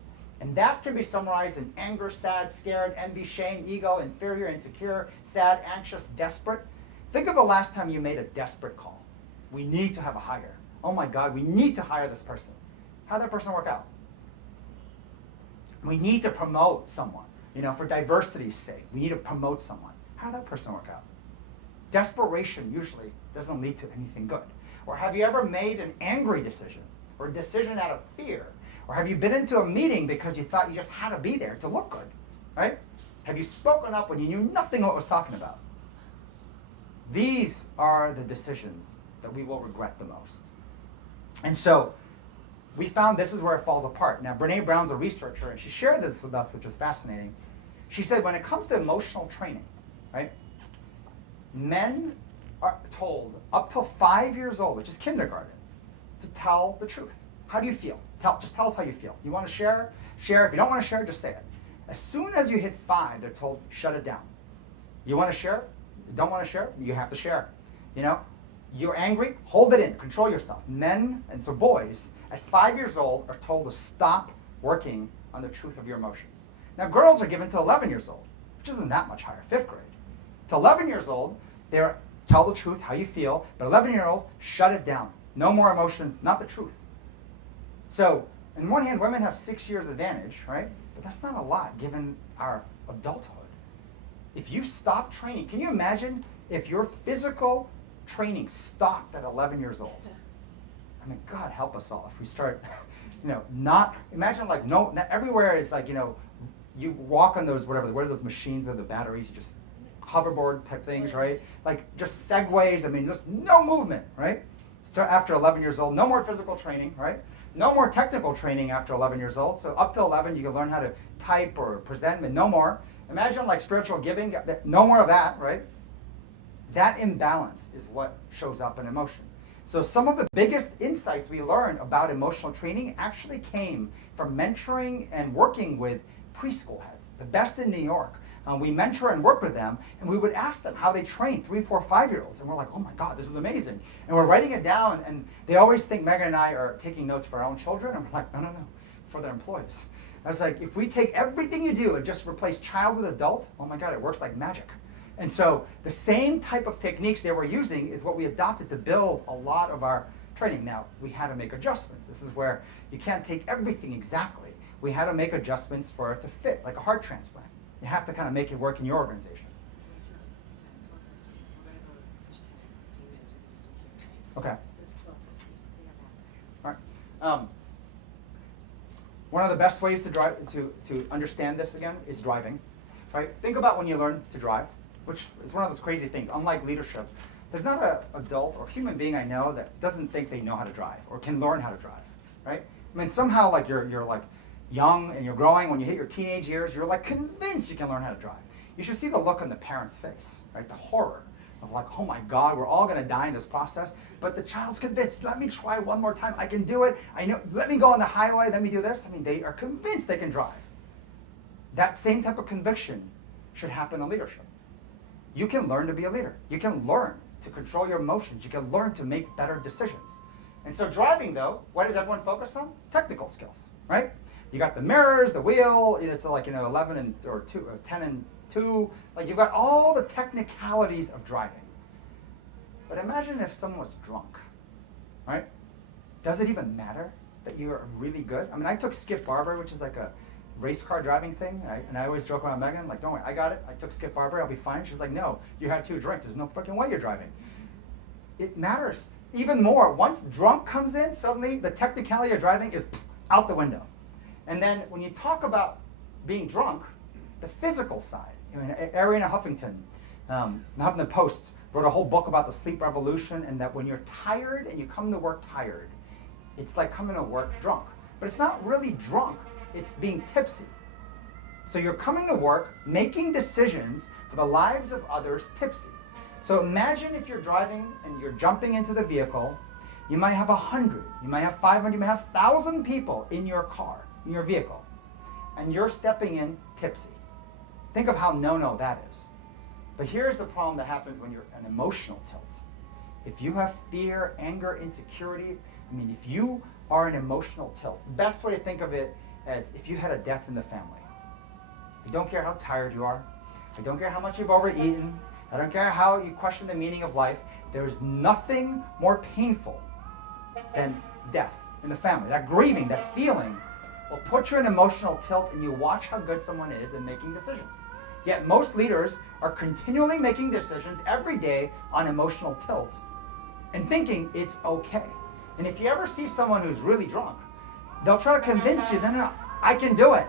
And that can be summarized in anger, sad, scared, envy, shame, ego, inferior, insecure, sad, anxious, desperate. Think of the last time you made a desperate call. We need to have a hire. Oh my God, we need to hire this person. How'd that person work out? We need to promote someone. For diversity's sake, we need to promote someone. How'd that person work out? Desperation usually doesn't lead to anything good. Or have you ever made an angry decision or a decision out of fear? Or have you been into a meeting because you thought you just had to be there to look good, right? Have you spoken up when you knew nothing what was talking about? These are the decisions that we will regret the most. And so we found this is where it falls apart. Now, Brene Brown's a researcher, and she shared this with us, which was fascinating. She said when it comes to emotional training, right, men are told up till 5 years old, which is kindergarten, to tell the truth. How do you feel? Just tell us how you feel. You want to share? Share. If you don't want to share, just say it. As soon as you hit 5, they're told, shut it down. You want to share? You don't want to share? You have to share. You're angry? Hold it in. Control yourself. Men, and so boys, at 5 years old are told to stop working on the truth of your emotions. Now, girls are given to 11 years old, which isn't that much higher, 5th grade. To 11 years old, they're tell the truth, how you feel, but 11-year-olds, shut it down. No more emotions, not the truth. So, on one hand, women have 6 years advantage, right? But that's not a lot given our adulthood. If you stop training, can you imagine if your physical training stopped at 11 years old? I mean, God help us all if we start, not, imagine not everywhere is you walk on those, what are those machines with the batteries, you just, hoverboard type things, right? Just segways, just no movement, right? Start after 11 years old, no more physical training, right? No more technical training after 11 years old. So up to 11, you can learn how to type or present, but no more. Imagine spiritual giving, no more of that, right? That imbalance is what shows up in emotion. So some of the biggest insights we learned about emotional training actually came from mentoring and working with preschool heads, the best in New York. We mentor and work with them, and we would ask them how they train 3, 4, 5-year-olds. And we're like, oh my God, this is amazing. And we're writing it down, and they always think Meghan and I are taking notes for our own children. And we're like, no, for their employees. I was like, if we take everything you do and just replace child with adult, oh my God, it works like magic. And so the same type of techniques they were using is what we adopted to build a lot of our training. Now, we had to make adjustments. This is where you can't take everything exactly. We had to make adjustments for it to fit, like a heart transplant. You have to kind of make it work in your organization. Okay. All right. One of the best ways to drive to understand this again is driving. Right? Think about when you learn to drive, which is one of those crazy things. Unlike leadership, there's not an adult or human being I know that doesn't think they know how to drive or can learn how to drive. Right? Somehow you're young and you're growing. When you hit your teenage years, you're convinced you can learn how to drive. You should see the look on the parent's face, right? The horror of oh my God, we're all going to die in this process. But the child's convinced. Let me try one more time. I can do it. I know. Let me go on the highway. Let me do this. They are convinced they can drive. That same type of conviction should happen in leadership. You can learn to be a leader. You can learn to control your emotions. You can learn to make better decisions. And so driving, though, what does everyone focus on? Technical skills, right? You got the mirrors, the wheel, it's 11 or 10 and 2. You've got all the technicalities of driving. But imagine if someone was drunk, right? Does it even matter that you're really good? I took Skip Barber, which is a race car driving thing, right? And I always joke around Meghan, don't worry, I got it. I took Skip Barber, I'll be fine. She's like, no, you had 2 drinks. There's no fucking way you're driving. It matters even more. Once drunk comes in, suddenly the technicality of driving is out the window. And then when you talk about being drunk, the physical side, Ariana Huffington, the Huffington Post, wrote a whole book about the sleep revolution, and that when you're tired and you come to work tired, it's like coming to work drunk. But it's not really drunk, it's being tipsy. So you're coming to work, making decisions for the lives of others tipsy. So imagine if you're driving and you're jumping into the vehicle, you might have 100, you might have 500, you might have 1,000 people in your car, in your vehicle, and you're stepping in tipsy. Think of how no-no that is. But here's the problem that happens when you're an emotional tilt. If you have fear, anger, insecurity, I mean, if you are an emotional tilt, the best way to think of it as if you had a death in the family. I don't care how tired you are. I don't care how much you've overeaten. I don't care how you question the meaning of life. There's nothing more painful than death in the family. That grieving, that feeling will put you in emotional tilt, and you watch how good someone is in making decisions. Yet most leaders are continually making decisions every day on emotional tilt and thinking it's okay. And if you ever see someone who's really drunk, they'll try to convince you, no, I can do it.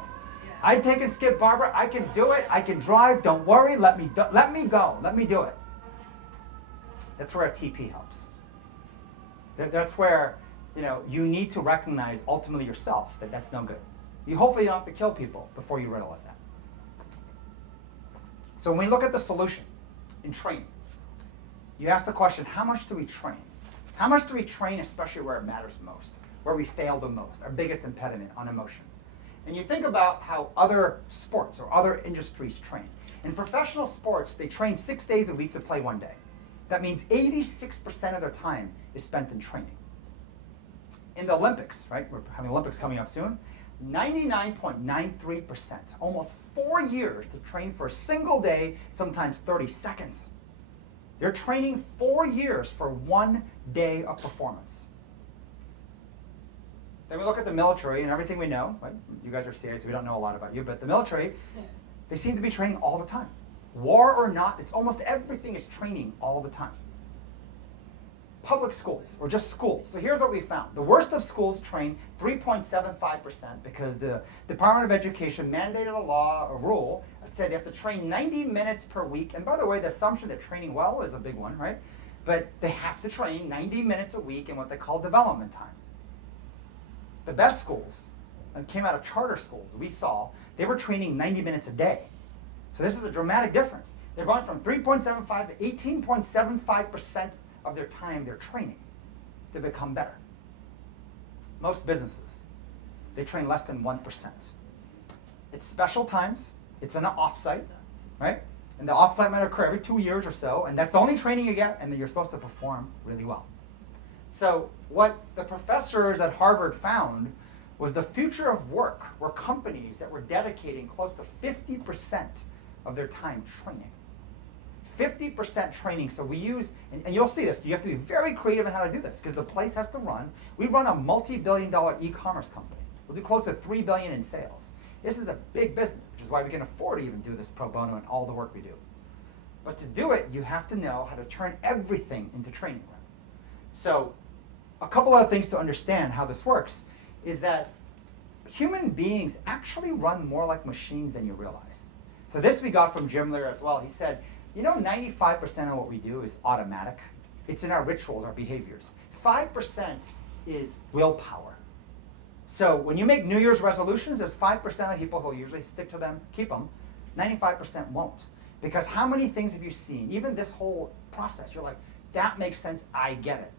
I take and skip Barbara, I can do it, I can drive, don't worry, let me go, let me do it. That's where a TP helps. That's where, you need to recognize ultimately yourself that that's no good. You hopefully don't have to kill people before you realize that. So when we look at the solution in training, you ask the question, how much do we train? How much do we train, especially where it matters most, where we fail the most, our biggest impediment on emotion? And you think about how other sports or other industries train. In professional sports, they train 6 days a week to play 1 day. That means 86% of their time is spent in training. In the Olympics, right, we're having Olympics coming up soon, 99.93%, almost 4 years to train for a single day, sometimes 30 seconds. They're training 4 years for 1 day of performance. Then we look at the military and everything we know, right? You guys are serious, we don't know a lot about you, but the military, they seem to be training all the time. War or not, it's almost everything is training all the time. Public schools, or just schools. So here's what we found. The worst of schools train 3.75% because the Department of Education mandated a law, a rule, that said they have to train 90 minutes per week. And by the way, the assumption that training well is a big one, right? But they have to train 90 minutes a week in what they call development time. The best schools, and came out of charter schools, we saw, they were training 90 minutes a day. So this is a dramatic difference. They're going from 3.75 to 18.75% of their time they're training to become better. Most businesses, they train less than 1%. It's special times, it's an offsite, right? And the offsite might occur every 2 years or so, and that's the only training you get, and then you're supposed to perform really well. So what the professors at Harvard found was the future of work were companies that were dedicating close to 50% of their time training. 50% training. So we use, and you'll see this, you have to be very creative in how to do this because the place has to run. We run a multi-billion-dollar e-commerce company. We'll do close to $3 billion in sales. This is a big business, which is why we can afford to even do this pro bono and all the work we do. But to do it, you have to know how to turn everything into training. So a couple other things to understand how this works is that human beings actually run more like machines than you realize. So this we got from Jim Lear as well. He said, 95% of what we do is automatic. It's in our rituals, our behaviors. 5% is willpower. So when you make New Year's resolutions, there's 5% of people who usually stick to them, keep them. 95% won't. Because how many things have you seen? Even this whole process, you're like, that makes sense, I get it.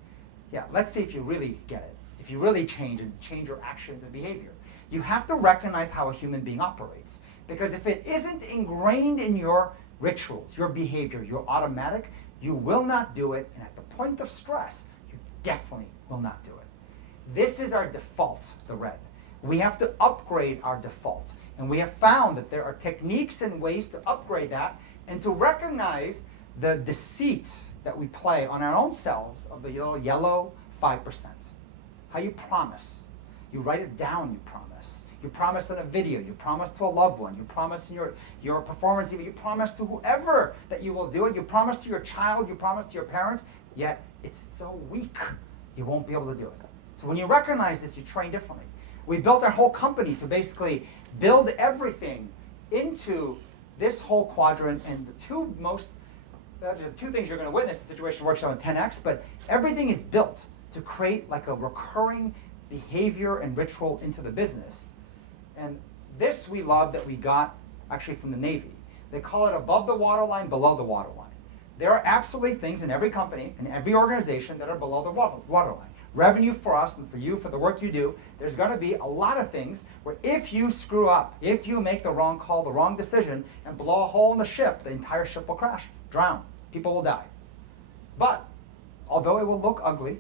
Yeah, let's see if you really get it. If you really change your actions and behavior. You have to recognize how a human being operates. Because if it isn't ingrained in your rituals, your behavior, your automatic, you will not do it. And at the point of stress, you definitely will not do it. This is our default, the red. We have to upgrade our default. And we have found that there are techniques and ways to upgrade that and to recognize the deceit that we play on our own selves of the yellow 5%. How you promise. You write it down, you promise. You promise in a video, you promise to a loved one, you promise in your performance, you promise to whoever that you will do it, you promise to your child, you promise to your parents, yet it's so weak, you won't be able to do it. So when you recognize this, you train differently. We built our whole company to basically build everything into this whole quadrant, and the two things you're going to witness, the situation works on 10x, but everything is built to create like a recurring behavior and ritual into the business. And this we love that we got actually from the Navy. They call it above the waterline, below the waterline. There are absolutely things in every company, in every organization that are below the waterline. revenue for us and for you, for the work you do, there's going to be a lot of things where if you screw up, if you make the wrong call, the wrong decision, and blow a hole in the ship, the entire ship will crash, drown. People will die. But although it will look ugly,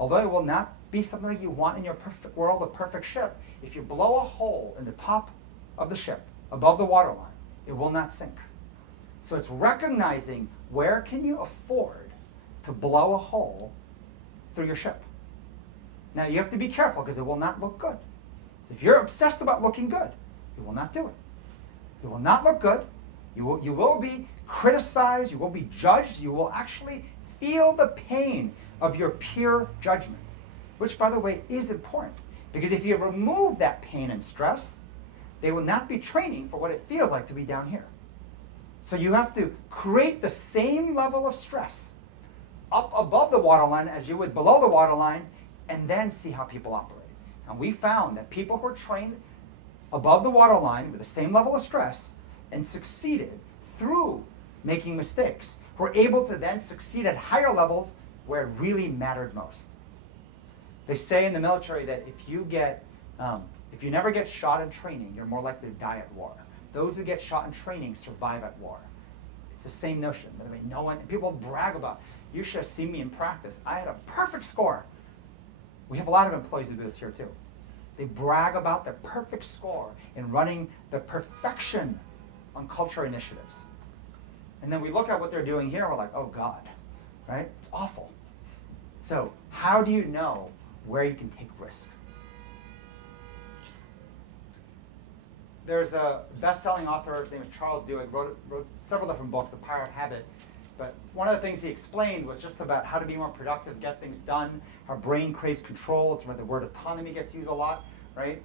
although it will not be something that you want in your perfect world, a perfect ship, if you blow a hole in the top of the ship, above the waterline, it will not sink. So it's recognizing where can you afford to blow a hole through your ship. Now you have to be careful because it will not look good. So if you're obsessed about looking good, you will not do it. You will not look good. You will be criticized. You will be judged. You will actually feel the pain of your peer judgment, which, by the way, is important. Because if you remove that pain and stress, they will not be training for what it feels like to be down here. So you have to create the same level of stress up above the waterline as you would below the waterline, and then see how people operate. And we found that people who are trained above the waterline with the same level of stress and succeeded through making mistakes were able to then succeed at higher levels where it really mattered most. They say in the military that if you never get shot in training, you're more likely to die at war. Those who get shot in training survive at war. It's the same notion. I mean, people brag about, you should have seen me in practice. I had a perfect score. We have a lot of employees who do this here too. They brag about their perfect score in running the perfection on culture initiatives. And then we look at what they're doing here, and we're like, oh God, right? It's awful. So how do you know where you can take risk? There's a best-selling author, his name is Charles Duhigg, wrote several different books, The Power of Habit. But one of the things he explained was just about how to be more productive, get things done. Our brain craves control. It's where the word autonomy gets used a lot, right?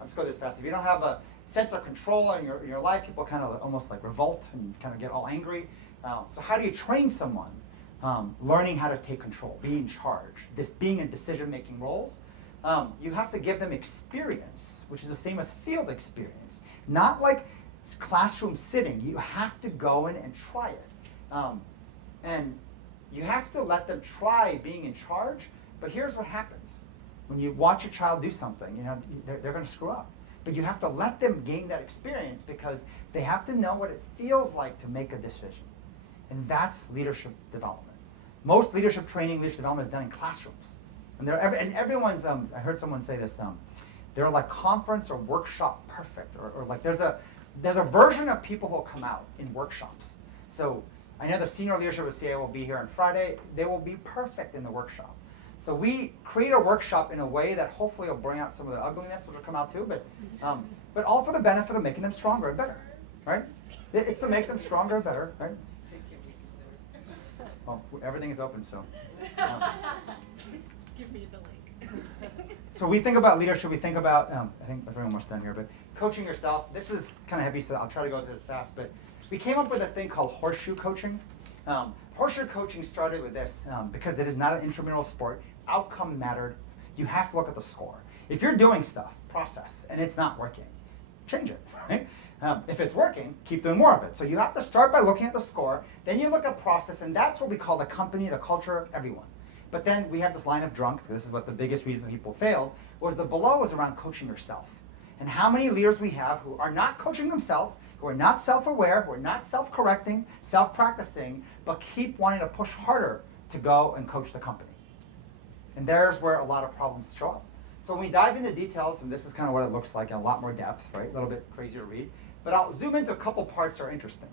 Let's go this fast. If you don't have a sense of control in your life, people kind of almost like revolt and kind of get all angry. So how do you train someone? Learning how to take control, be in charge, being in decision-making roles. You have to give them experience, which is the same as field experience. Not like classroom sitting. You have to go in and try it. And you have to let them try being in charge. But here's what happens. When you watch a child do something, they're going to screw up. But you have to let them gain that experience because they have to know what it feels like to make a decision. And that's leadership development. Most leadership training, leadership development is done in classrooms. And everyone's, I heard someone say this, they're like conference or workshop perfect. Or like there's a version of people who will come out in workshops. So I know the senior leadership of CA will be here on Friday. They will be perfect in the workshop. So we create a workshop in a way that hopefully will bring out some of the ugliness, which will come out too, but all for the benefit of making them stronger and better, right? It's to make them stronger and better, right? Well, everything is open, so. Give me the link. So we think about leadership, we think about, I think we're almost done here, but coaching yourself. This is kind of heavy, so I'll try to go through this fast, but we came up with a thing called Horseshoe coaching. Horseshoe coaching started with this, because it is not an intramural sport. Outcome mattered. You have to look at the score. If you're doing stuff, process, and it's not working, change it, right? If it's working, keep doing more of it. So you have to start by looking at the score, then you look at process, and that's what we call the company, the culture, everyone. But then we have this line of drunk, this is what the biggest reason people failed, was the below was around coaching yourself. And how many leaders we have who are not coaching themselves, who are not self-aware, who are not self-correcting, self-practicing, but keep wanting to push harder to go and coach the company. And there's where a lot of problems show up. So when we dive into details, and this is kind of what it looks like in a lot more depth, right? A little bit crazier to read. But I'll zoom into a couple parts that are interesting.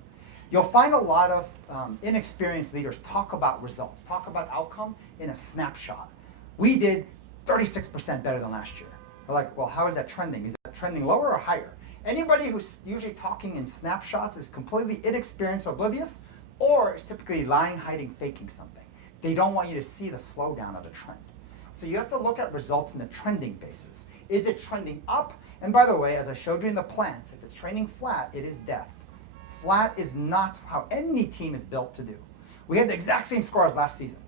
You'll find a lot of inexperienced leaders talk about results, talk about outcome in a snapshot. We did 36% better than last year. We're like, well, how is that trending? Is that trending lower or higher? Anybody who's usually talking in snapshots is completely inexperienced or oblivious, or is typically lying, hiding, faking something. They don't want you to see the slowdown of the trend. So you have to look at results in the trending basis. Is it trending up? And by the way, as I showed you in the plants, if it's trending flat, it is death. Flat is not how any team is built to do. We had the exact same score as last season,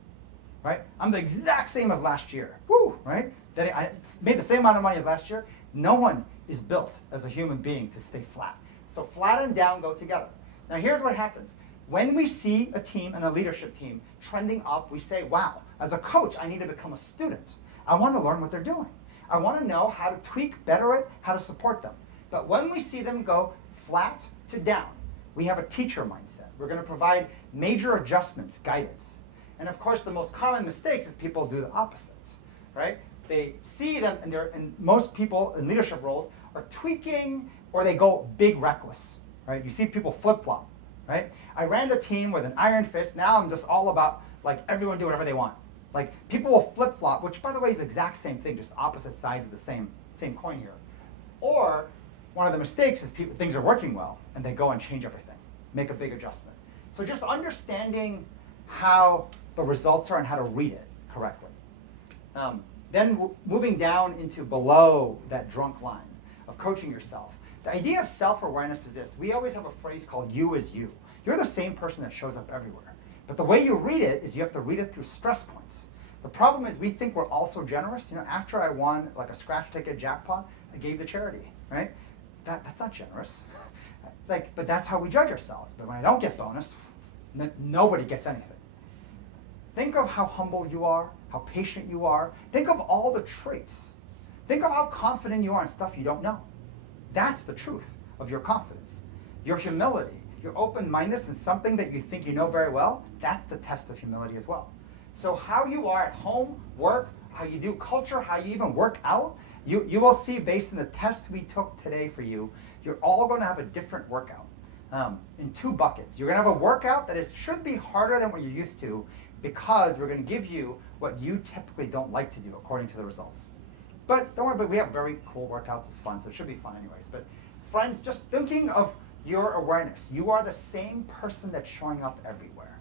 right? I'm the exact same as last year. Woo, right? Then I made the same amount of money as last year. No one is built as a human being to stay flat. So flat and down go together. Now here's what happens. When we see a team and a leadership team trending up, we say, wow, as a coach, I need to become a student. I want to learn what they're doing. I want to know how to tweak, better it, how to support them. But when we see them go flat to down, we have a teacher mindset. We're going to provide major adjustments, guidance. And of course, the most common mistakes is people do the opposite, right? They see them, and most people in leadership roles are tweaking, or they go big reckless, right? You see people flip-flop, right? I ran the team with an iron fist. Now I'm just all about like everyone do whatever they want. Like people will flip-flop, which by the way is the exact same thing, just opposite sides of the same coin here. Or one of the mistakes is things are working well, and they go and change everything, make a big adjustment. So just understanding how the results are and how to read it correctly. Then moving down into below that drunk line of coaching yourself. The idea of self-awareness is this. We always have a phrase called you is you. You're the same person that shows up everywhere. But the way you read it is you have to read it through stress points. The problem is we think we're all so generous. You know, after I won like a scratch ticket jackpot, I gave to charity, right? That's not generous. But that's how we judge ourselves. But when I don't get bonus, nobody gets anything. Think of how humble you are, how patient you are. Think of all the traits. Think of how confident you are in stuff you don't know. That's the truth of your confidence. Your humility, your open-mindedness in something that you think you know very well, that's the test of humility as well. So how you are at home, work, how you do culture, how you even work out, you will see based on the test we took today for you, you're all going to have a different workout in 2 buckets. You're going to have a workout that should be harder than what you're used to, because we're going to give you what you typically don't like to do according to the results. But don't worry, but we have very cool workouts. It's fun, so it should be fun anyways. But friends, just thinking of your awareness. You are the same person that's showing up everywhere.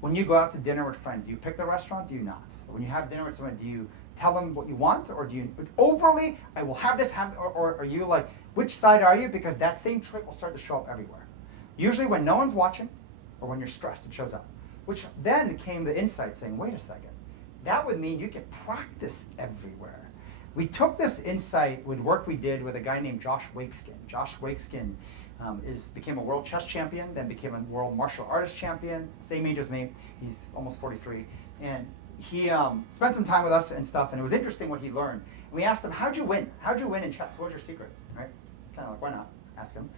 When you go out to dinner with friends, do you pick the restaurant? Do you not? When you have dinner with someone, do you tell them what you want? Or do you overly, I will have this happen, or are you like, which side are you? Because that same trait will start to show up everywhere. Usually when no one's watching, or when you're stressed, it shows up. Which then came the insight saying, wait a second, that would mean you can practice everywhere. We took this insight with work we did with a guy named Josh Wakeskin. Josh Wakeskin became a world chess champion, then became a world martial artist champion, same age as me. He's almost 43. And he spent some time with us and stuff, and it was interesting what he learned. And we asked him, how'd you win? How'd you win in chess? What was your secret? Right? It's kind of like, why not? Ask him.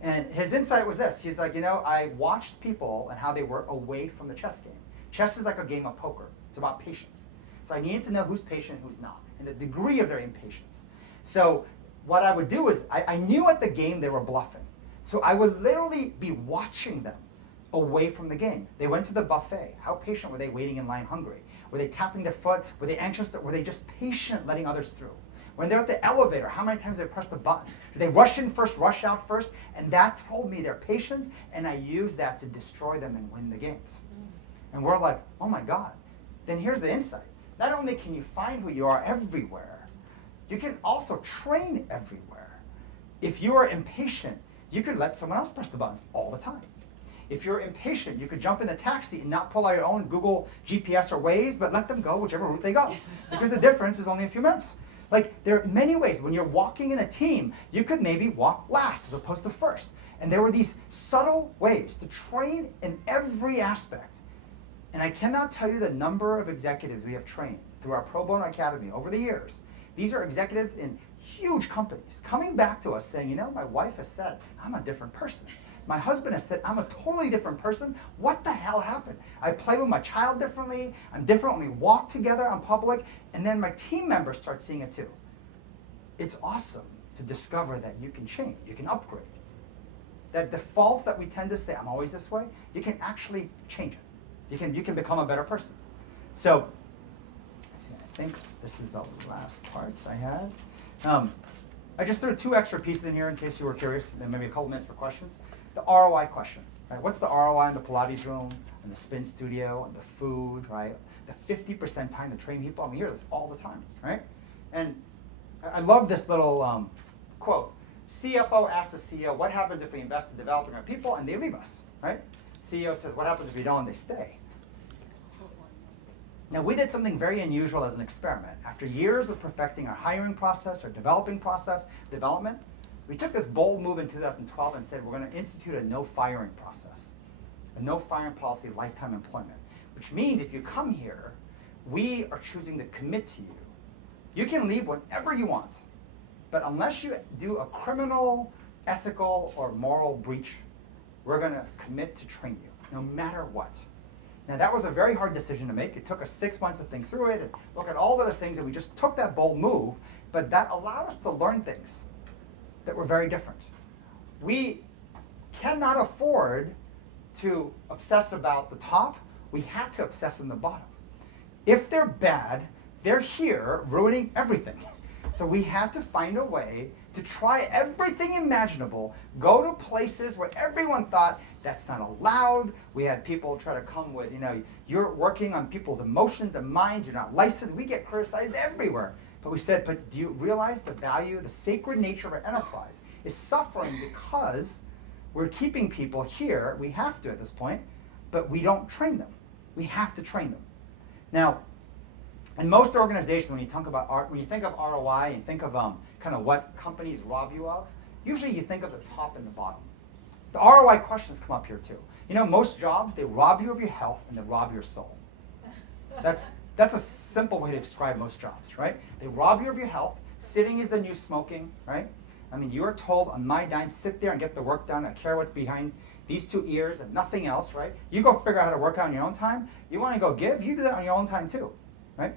And his insight was this. He's like, I watched people and how they were away from the chess game. Chess is like a game of poker. It's about patience. So I needed to know who's patient and who's not, and the degree of their impatience. So what I would do is, I knew at the game they were bluffing. So I would literally be watching them away from the game. They went to the buffet. How patient were they waiting in line hungry? Were they tapping their foot? Were they anxious? Were they just patient letting others through? When they're at the elevator, how many times did they press the button? Did they rush in first, rush out first? And that told me their patience, and I used that to destroy them and win the games. And we're like, oh my God. Then here's the insight. Not only can you find who you are everywhere, you can also train everywhere. If you are impatient, you could let someone else press the buttons all the time. If you're impatient, you could jump in the taxi and not pull out your own Google GPS or Waze, but let them go whichever route they go. Because the difference is only a few minutes. Like, there are many ways. When you're walking in a team, you could maybe walk last as opposed to first. And there were these subtle ways to train in every aspect. And I cannot tell you the number of executives we have trained through our Pro Bono Academy over the years. These are executives in huge companies coming back to us saying, my wife has said, I'm a different person. My husband has said, I'm a totally different person. What the hell happened? I play with my child differently. I'm different when we walk together in public. And then my team members start seeing it too. It's awesome to discover that you can change. You can upgrade. That default that we tend to say, I'm always this way, you can actually change it. You can become a better person. So, let's see, I think this is the last parts I had. I just threw 2 extra pieces in here in case you were curious, and then maybe a couple minutes for questions. The ROI question, right? What's the ROI in the Pilates room, and the spin studio, and the food, right? The 50% time to train people. I mean, we hear this all the time, right? And I love this little quote. CFO asks the CEO, what happens if we invest in developing our people and they leave us, right? CEO says, what happens if we don't and they stay? Now, we did something very unusual as an experiment. After years of perfecting our hiring process, our development, we took this bold move in 2012 and said, we're going to institute a no firing process, a no firing policy, lifetime employment, which means if you come here, we are choosing to commit to you. You can leave whenever you want, but unless you do a criminal, ethical, or moral breach, we're going to commit to train you, no matter what. Now, that was a very hard decision to make. It took us 6 months to think through it and look at all the other things, and we just took that bold move, but that allowed us to learn things that were very different. We cannot afford to obsess about the top. We had to obsess on the bottom. If they're bad, they're here ruining everything. So we had to find a way to try everything imaginable, go to places where everyone thought that's not allowed. We had people try to come with, you're working on people's emotions and minds, you're not licensed. We get criticized everywhere. But we said, but do you realize the value, the sacred nature of our enterprise is suffering because we're keeping people here, we have to at this point, but we don't train them. We have to train them. Now, in most organizations, when you think of ROI and think of kind of what companies rob you of, usually you think of the top and the bottom. The ROI questions come up here too. Most jobs, they rob you of your health and they rob your soul. That's a simple way to describe most jobs, right? They rob you of your health. Sitting is the new smoking, right? I mean, you are told on my dime, sit there and get the work done. I care what's behind these 2 ears and nothing else, right? You go figure out how to work out on your own time. You want to go give, you do that on your own time too, right?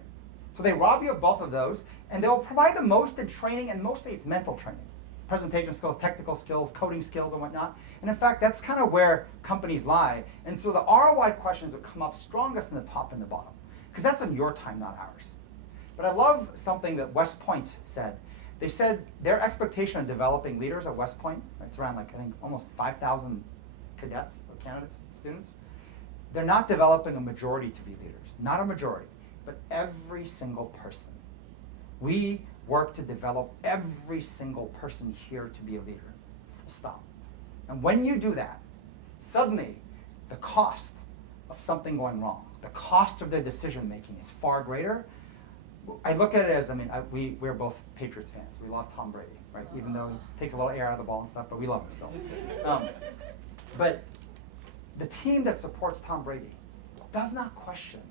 So they rob you of both of those, and they'll provide the most in training, and mostly it's mental training. Presentation skills, technical skills, coding skills, and whatnot. And in fact, that's kind of where companies lie. And so the ROI questions will come up strongest in the top and the bottom, because that's on your time, not ours. But I love something that West Point said. They said their expectation of developing leaders at West Point, it's around I think almost 5,000 cadets or candidates, students. They're not developing a majority to be leaders, not a majority, but every single person. We work to develop every single person here to be a leader, full stop. And when you do that, suddenly the cost of something going wrong, the cost of their decision making is far greater. I look at it as, we're both Patriots fans. We love Tom Brady, right? Even though he takes a little air out of the ball and stuff, but we love him still. But the team that supports Tom Brady does not question,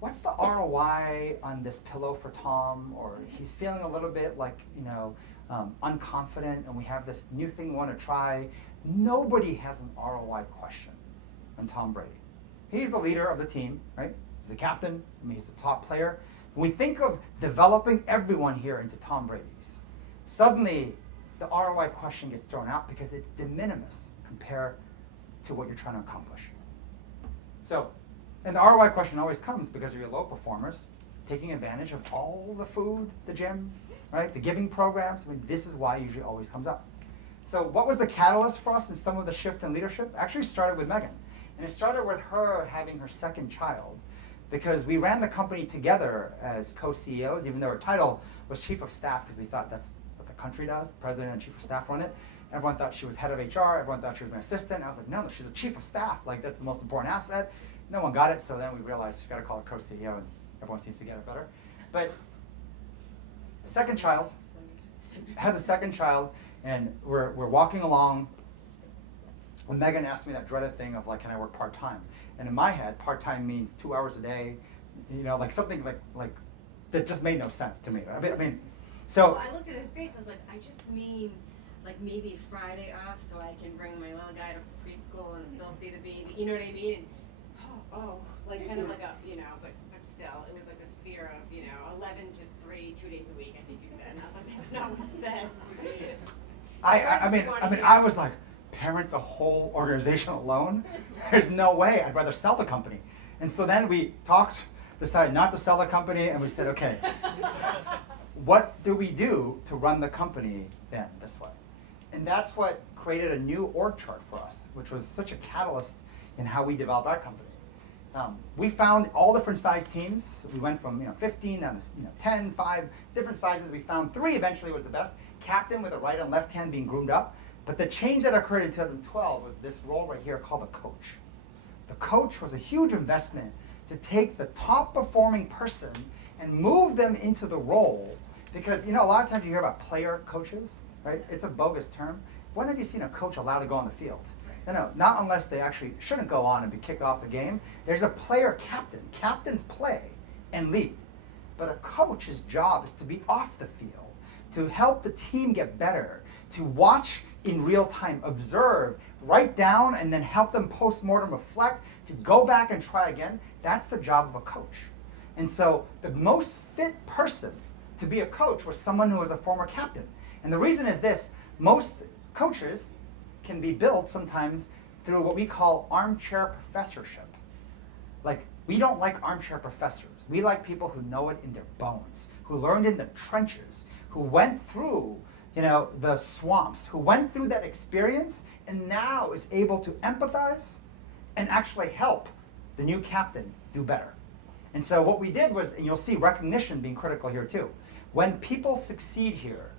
what's the ROI on this pillow for Tom? Or he's feeling a little bit like, unconfident, and we have this new thing we want to try. Nobody has an ROI question on Tom Brady. He's the leader of the team, right? He's the captain. He's the top player. When we think of developing everyone here into Tom Brady's, suddenly the ROI question gets thrown out because it's de minimis compared to what you're trying to accomplish. So, and the ROI question always comes because of your low performers taking advantage of all the food, the gym, right? The giving programs. This is why it usually always comes up. So what was the catalyst for us in some of the shift in leadership? Actually started with Meghan. And it started with her having her second child, because we ran the company together as co-CEOs, even though her title was chief of staff, because we thought that's what the country does. The president and chief of staff run it. Everyone thought she was head of HR. Everyone thought she was my assistant. I was like, no, she's a chief of staff. Like, that's the most important asset. No one got it, so then we realized you got to call her co-CEO, and everyone seems to get it better. But second child, has a second child, and we're walking along, when Meghan asked me that dreaded thing of like, can I work part-time? And in my head, part-time means 2 hours a day, like something like that just made no sense to me. So. Well, I looked at his face, I was like, I just mean like maybe Friday off so I can bring my little guy to preschool and still see the baby, you know what I mean? And, like kind of like a, but still, it was like this fear of, 11 to 3, 2 days a week, I think you said. And I was like, that's not what it said. I was like, parent the whole organization alone? There's no way. I'd rather sell the company. And so then we talked, decided not to sell the company, and we said, okay, what do we do to run the company then this way? And that's what created a new org chart for us, which was such a catalyst in how we developed our company. We found all different size teams. We went from 15 down to 10, 5 different sizes. We found 3 eventually was the best. Captain with the right and left hand being groomed up. But the change that occurred in 2012 was this role right here called the coach. The coach was a huge investment to take the top performing person and move them into the role. Because a lot of times you hear about player coaches, right? It's a bogus term. When have you seen a coach allowed to go on the field? No, not unless they actually shouldn't go on and be kicked off the game. There's a player captain. Captains play. and lead. But a coach's job is to be off the field, to help the team get better, to watch in real time, observe, write down, and then help them post-mortem reflect, to go back and try again. That's the job of a coach. And so the most fit person to be a coach was someone who was a former captain. And the reason is this: most coaches can be built sometimes through what we call armchair professorship. Like, we don't like armchair professors. We like people who know it in their bones, who learned in the trenches, who went through, the swamps, who went through that experience and now is able to empathize and actually help the new captain do better. And so what we did was, and you'll see recognition being critical here too. When people succeed here,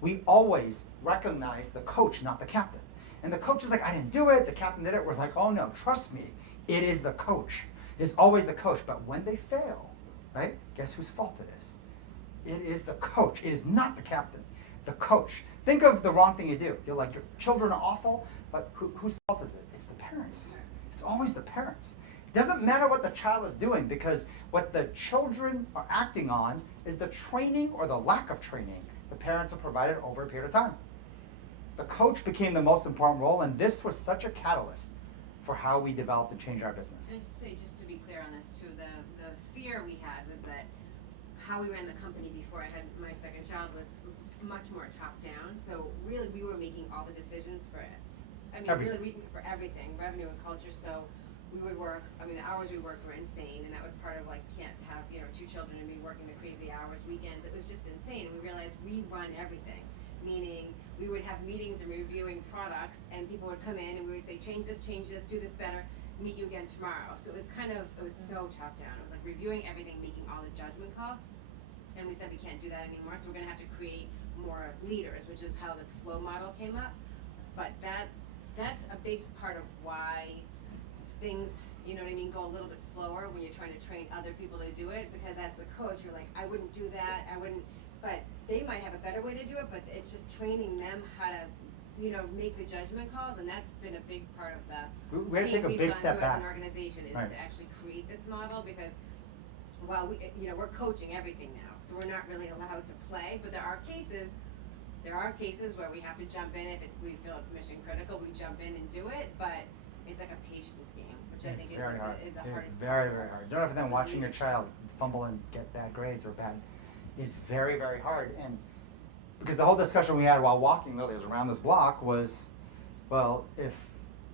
we always recognize the coach, not the captain. And the coach is like, I didn't do it, the captain did it. We're like, oh no, trust me, it is the coach. It is always the coach. But when they fail, right, guess whose fault it is? It is the coach. It is not the captain, the coach. Think of the wrong thing you do. You're like, your children are awful, but whose fault is it? It's the parents. It's always the parents. It doesn't matter what the child is doing, because what the children are acting on is the training or the lack of training the parents have provided over a period of time. The coach became the most important role, and this was such a catalyst for how we developed and changed our business. And just to be clear on this too, the fear we had was that how we ran the company before I had my second child was much more top down. So really, we were making all the decisions for it. Everything. For everything, revenue and culture. So we would work. The hours we worked were insane, and that was part of can't have 2 children and be working the crazy hours, weekends. It was just insane. And we realized we run everything, meaning we would have meetings and reviewing products, and people would come in and we would say, change this, do this better, meet you again tomorrow. So it was so top down. It was like reviewing everything, making all the judgment calls. And we said we can't do that anymore, so we're gonna have to create more leaders, which is how this flow model came up. But that's a big part of why things, go a little bit slower when you're trying to train other people to do it, because as the coach, you're like, I wouldn't do that, but they might have a better way to do it, but it's just training them how to, make the judgment calls, and that's been a big part of the We had to take a big step back. as an organization, is Right. to actually create this model, because while we're coaching everything now, so we're not really allowed to play, but there are cases where we have to jump in if we feel it's mission critical, we jump in and do it, but it's like a patience game, which I It's think very hard. is the It's hardest very, part. very hard. Don't have them watching your child fumble and get bad grades or bad. It's very, very hard. And because the whole discussion we had while walking, literally, was around this block was, well, if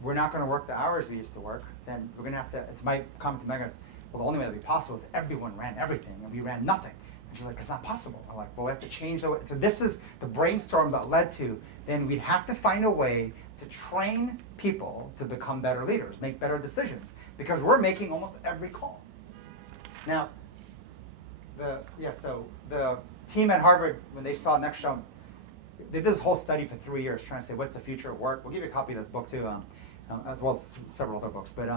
we're not going to work the hours we used to work, then we're going to have to, it's my comment to Meghan, well, the only way that would be possible is if everyone ran everything and we ran nothing. And she's like, it's not possible. I'm like, well, we have to change the way. So this is the brainstorm that led to, then we'd have to find a way to train people to become better leaders, make better decisions, because we're making almost every call. Now, so the team at Harvard, when they saw Next Jump, they did this whole study for 3 years trying to say, what's the future of work? We'll give you a copy of this book too, as well as several other books. But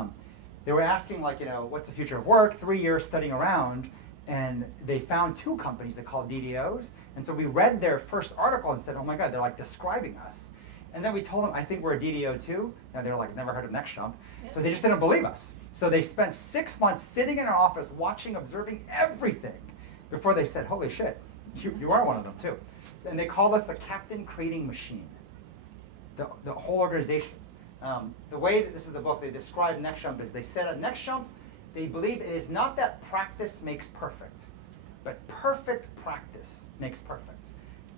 they were asking, what's the future of work? 3 years studying around, and they found 2 companies they called DDOs. And so we read their first article and said, oh my God, they're describing us. And then we told them, I think we're a DDO too. Now they're like, never heard of Next Jump. So they just didn't believe us. So they spent 6 months sitting in our office, watching, observing everything before they said, holy shit, you are one of them too. And they called us the captain creating machine, the whole organization. The way that this is the book, they described Next Jump is they said at Next Jump, they believe it is not that practice makes perfect, but perfect practice makes perfect.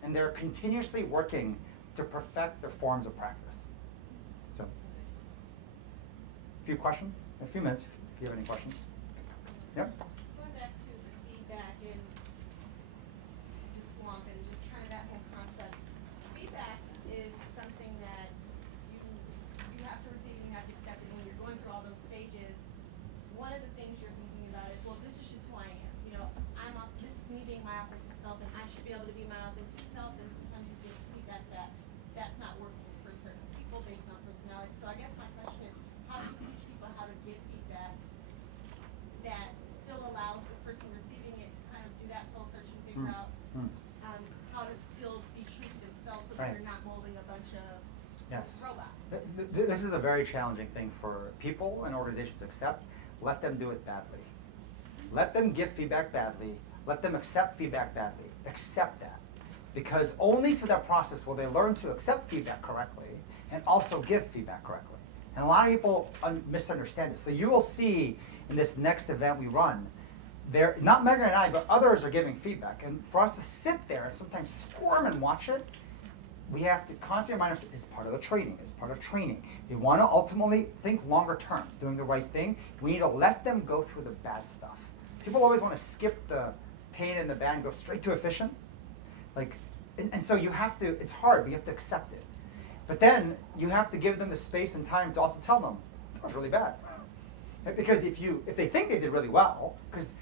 And they're continuously working to perfect their forms of practice. So, a few questions? A few minutes if you have any questions. Yep. Going back to the feedback and the swamp and just kind of that whole concept. Feedback is something that you have to receive and you have to accept it. When you're going through all those stages, one of the things you're thinking about is, well, this is just who I am. This is me being my authentic self, and I should be able to be my authentic self. And sometimes you get feedback that's not working for certain people based on personality. So I guess my question is, how do you teach people how to give feedback that still allows the person receiving it to kind of do that soul search and figure out how to still be true to themselves so that Right. they're not molding a bunch of Yes. robots? This is a very challenging thing for people and organizations to accept. Let them do it badly. Let them give feedback badly. Let them accept feedback badly. Accept that. Because only through that process will they learn to accept feedback correctly and also give feedback correctly. And a lot of people misunderstand it. So you will see in this next event we run, there, not Meghan and I, but others are giving feedback. And for us to sit there and sometimes squirm and watch it, we have to constantly remind ourselves it's part of the training. It's part of training. We want to ultimately think longer term, doing the right thing. We need to let them go through the bad stuff. People always want to skip the pain and the bad and go straight to efficient. Like, and so you have to, it's hard, but you have to accept it. But then you have to give them the space and time to also tell them, that was really bad. Right? Because if they think they did really well, because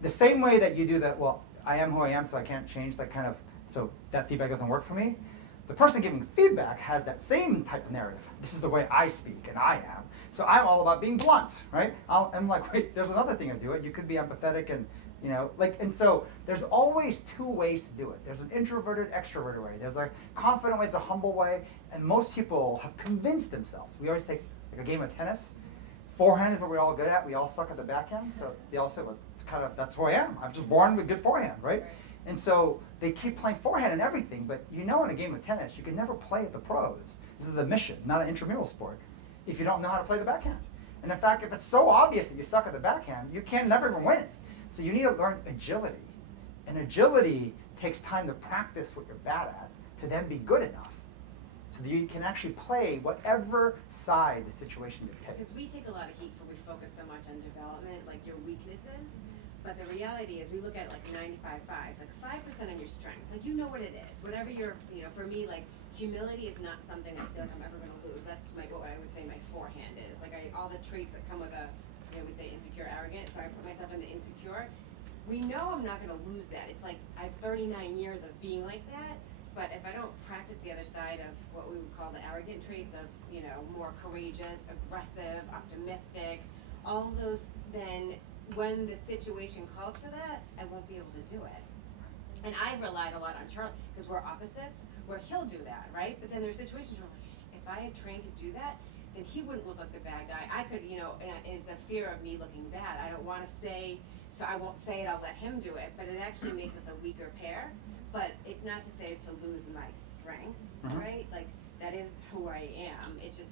the same way that you do that, well, I am who I am, so I can't change that kind of, so that feedback doesn't work for me. The person giving feedback has that same type of narrative. This is the way I speak, and I am. So I'm all about being blunt, right? I'm like, wait, there's another thing to do it. You could be empathetic and, you know, like, and so there's always two ways to do it. There's an introverted, extroverted way. There's a confident way, there's a humble way, and most people have convinced themselves. We always take like a game of tennis. Forehand is what we're all good at. We all suck at the backhand, so they all say, well, it's kind of, that's who I am. I'm just born with good forehand, right? And so they keep playing forehand and everything, but you know in a game of tennis, you can never play at the pros. This is the mission, not an intramural sport, if you don't know how to play the backhand. And in fact, if it's so obvious that you suck at the backhand, you can never even win. So you need to learn agility. And agility takes time to practice what you're bad at to then be good enough so that you can actually play whatever side the situation dictates. Because we take a lot of heat for we focus so much on development, like your weaknesses. But the reality is we look at it like 95-5, like 5% on your strengths. Like you know what it is. Whatever your, you know, for me, like humility is not something I feel like I'm ever going to lose. That's what I would say my forehand is. Like all the traits that come with a, you know, we say insecure, arrogant. So I put myself in the insecure. We know I'm not going to lose that. It's like I have 39 years of being like that. But if I don't practice the other side of what we would call the arrogant traits of, you know, more courageous, aggressive, optimistic, all of those, then when the situation calls for that, I won't be able to do it. And I relied a lot on Charlie, because we're opposites, where he'll do that, right? But then there's situations where I'm like, if I had trained to do that, then he wouldn't look like the bad guy. I could, you know, and it's a fear of me looking bad. I don't want to say, so I won't say it, I'll let him do it. But it actually makes us a weaker pair. But it's not to say to lose my strength, right? Like, that is who I am. It's just,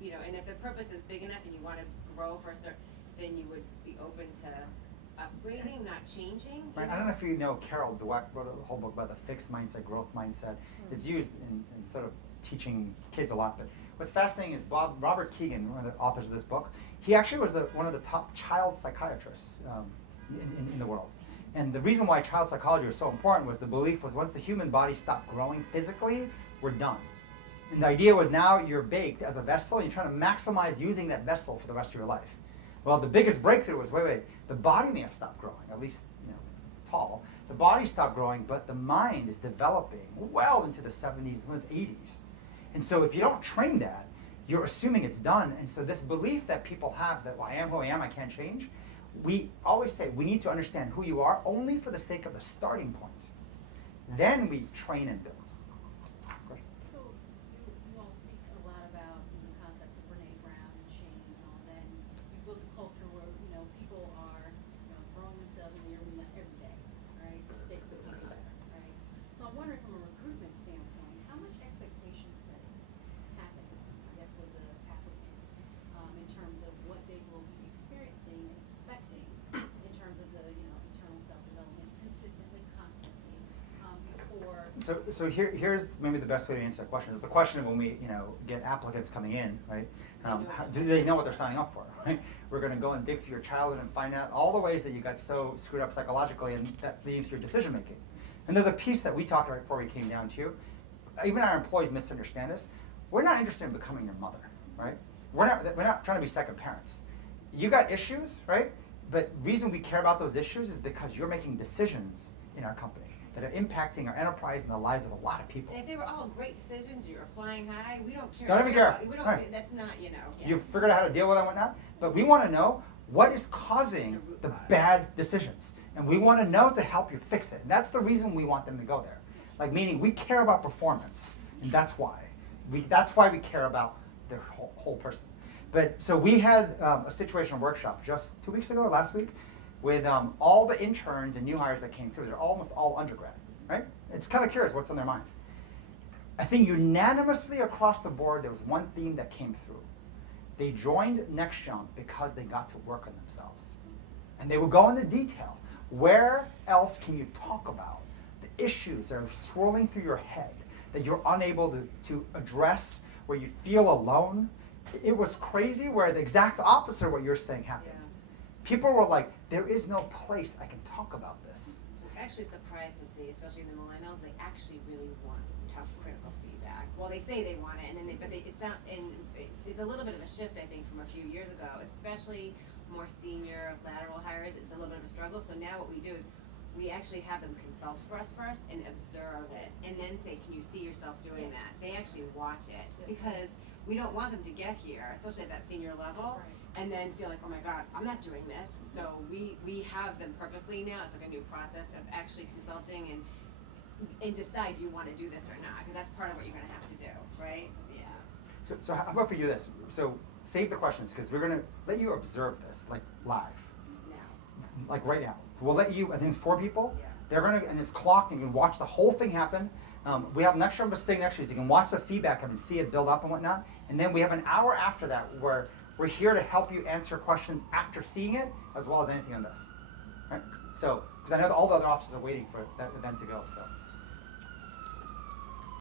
you know, and if the purpose is big enough and you want to grow for a certain, then you would be open to upgrading, not changing. Right. I don't know if you know Carol Dweck wrote a whole book about the fixed mindset, growth mindset. It's used in sort of teaching kids a lot. But what's fascinating is Robert Keegan, one of the authors of this book, he actually was one of the top child psychiatrists in the world. And the reason why child psychology was so important was the belief was once the human body stopped growing physically, we're done. And the idea was now you're baked as a vessel, and you're trying to maximize using that vessel for the rest of your life. Well, the biggest breakthrough was, wait, the body may have stopped growing, at least, you know, tall. The body stopped growing, but the mind is developing well into the 70s, 80s. And so if you don't train that, you're assuming it's done. And so this belief that people have that, well, I am who I am, I can't change, we always say we need to understand who you are only for the sake of the starting point. Then we train and build. So you all speak a lot about the concepts of Brene Brown and change and all that. And you've built a culture where, you know, people are, you know, throwing themselves in the arena every day, right? For the sake of getting better, right? So I'm wondering from a recruitment standpoint, how much expectation setting happens, I guess, with the applicant in terms of what they will be experiencing and expecting in terms of the, you know, internal self-development consistently, constantly, before. So here's maybe the best way to answer that question. It's the question of when we, you know, get applicants coming in, right? Do they know what they're signing up for, right? We're going to go and dig through your childhood and find out all the ways that you got so screwed up psychologically, and that's leading to your decision making. And there's a piece that we talked about before we came down to. Even our employees misunderstand this. We're not interested in becoming your mother, right? We're not trying to be second parents. You got issues, right? But the reason we care about those issues is because you're making decisions in our company that are impacting our enterprise and the lives of a lot of people. And if they were all great decisions, you were flying high, we don't care. Don't even care. We don't, Right. That's not, you know. Yeah. You've figured out how to deal with it and whatnot, but we want to know what is causing the bad decisions. And we want to know to help you fix it. And that's the reason we want them to go there. Like, meaning we care about performance, and that's why. That's why we care about their whole person. But so we had a situational workshop just 2 weeks ago or last week, with all the interns and new hires that came through. They're almost all undergrad, right? It's kind of curious what's on their mind. I think unanimously across the board, there was one theme that came through. They joined NextJump because they got to work on themselves. And they would go into detail. Where else can you talk about the issues that are swirling through your head that you're unable to address, where you feel alone? It was crazy where the exact opposite of what you're saying happened. Yeah. People were like, there is no place I can talk about this. I'm actually surprised to see, especially the millennials, they actually really want tough, critical feedback. Well, they say they want it, and then it's a little bit of a shift, I think, from a few years ago, especially more senior lateral hires. It's a little bit of a struggle. So now what we do is we actually have them consult for us first and observe it, and then say, can you see yourself doing that? They actually watch it because we don't want them to get here, especially at that senior level, and then feel like, oh my God, I'm not doing this. So we have them purposely now. It's like a new process of actually consulting and decide, do you want to do this or not? Because that's part of what you're going to have to do, right? Yeah. So how about for you this? So save the questions, because we're going to let you observe this, like live. Now. Like right now. We'll let you, I think it's 4 people. Yeah. They're going to, and it's clocked, and you can watch the whole thing happen. We have an extra number sitting next to you, so you can watch the feedback and see it build up and whatnot. And then we have an hour after that where we're here to help you answer questions after seeing it, as well as anything on this. Right? So, because I know that all the other officers are waiting for that event to go. So.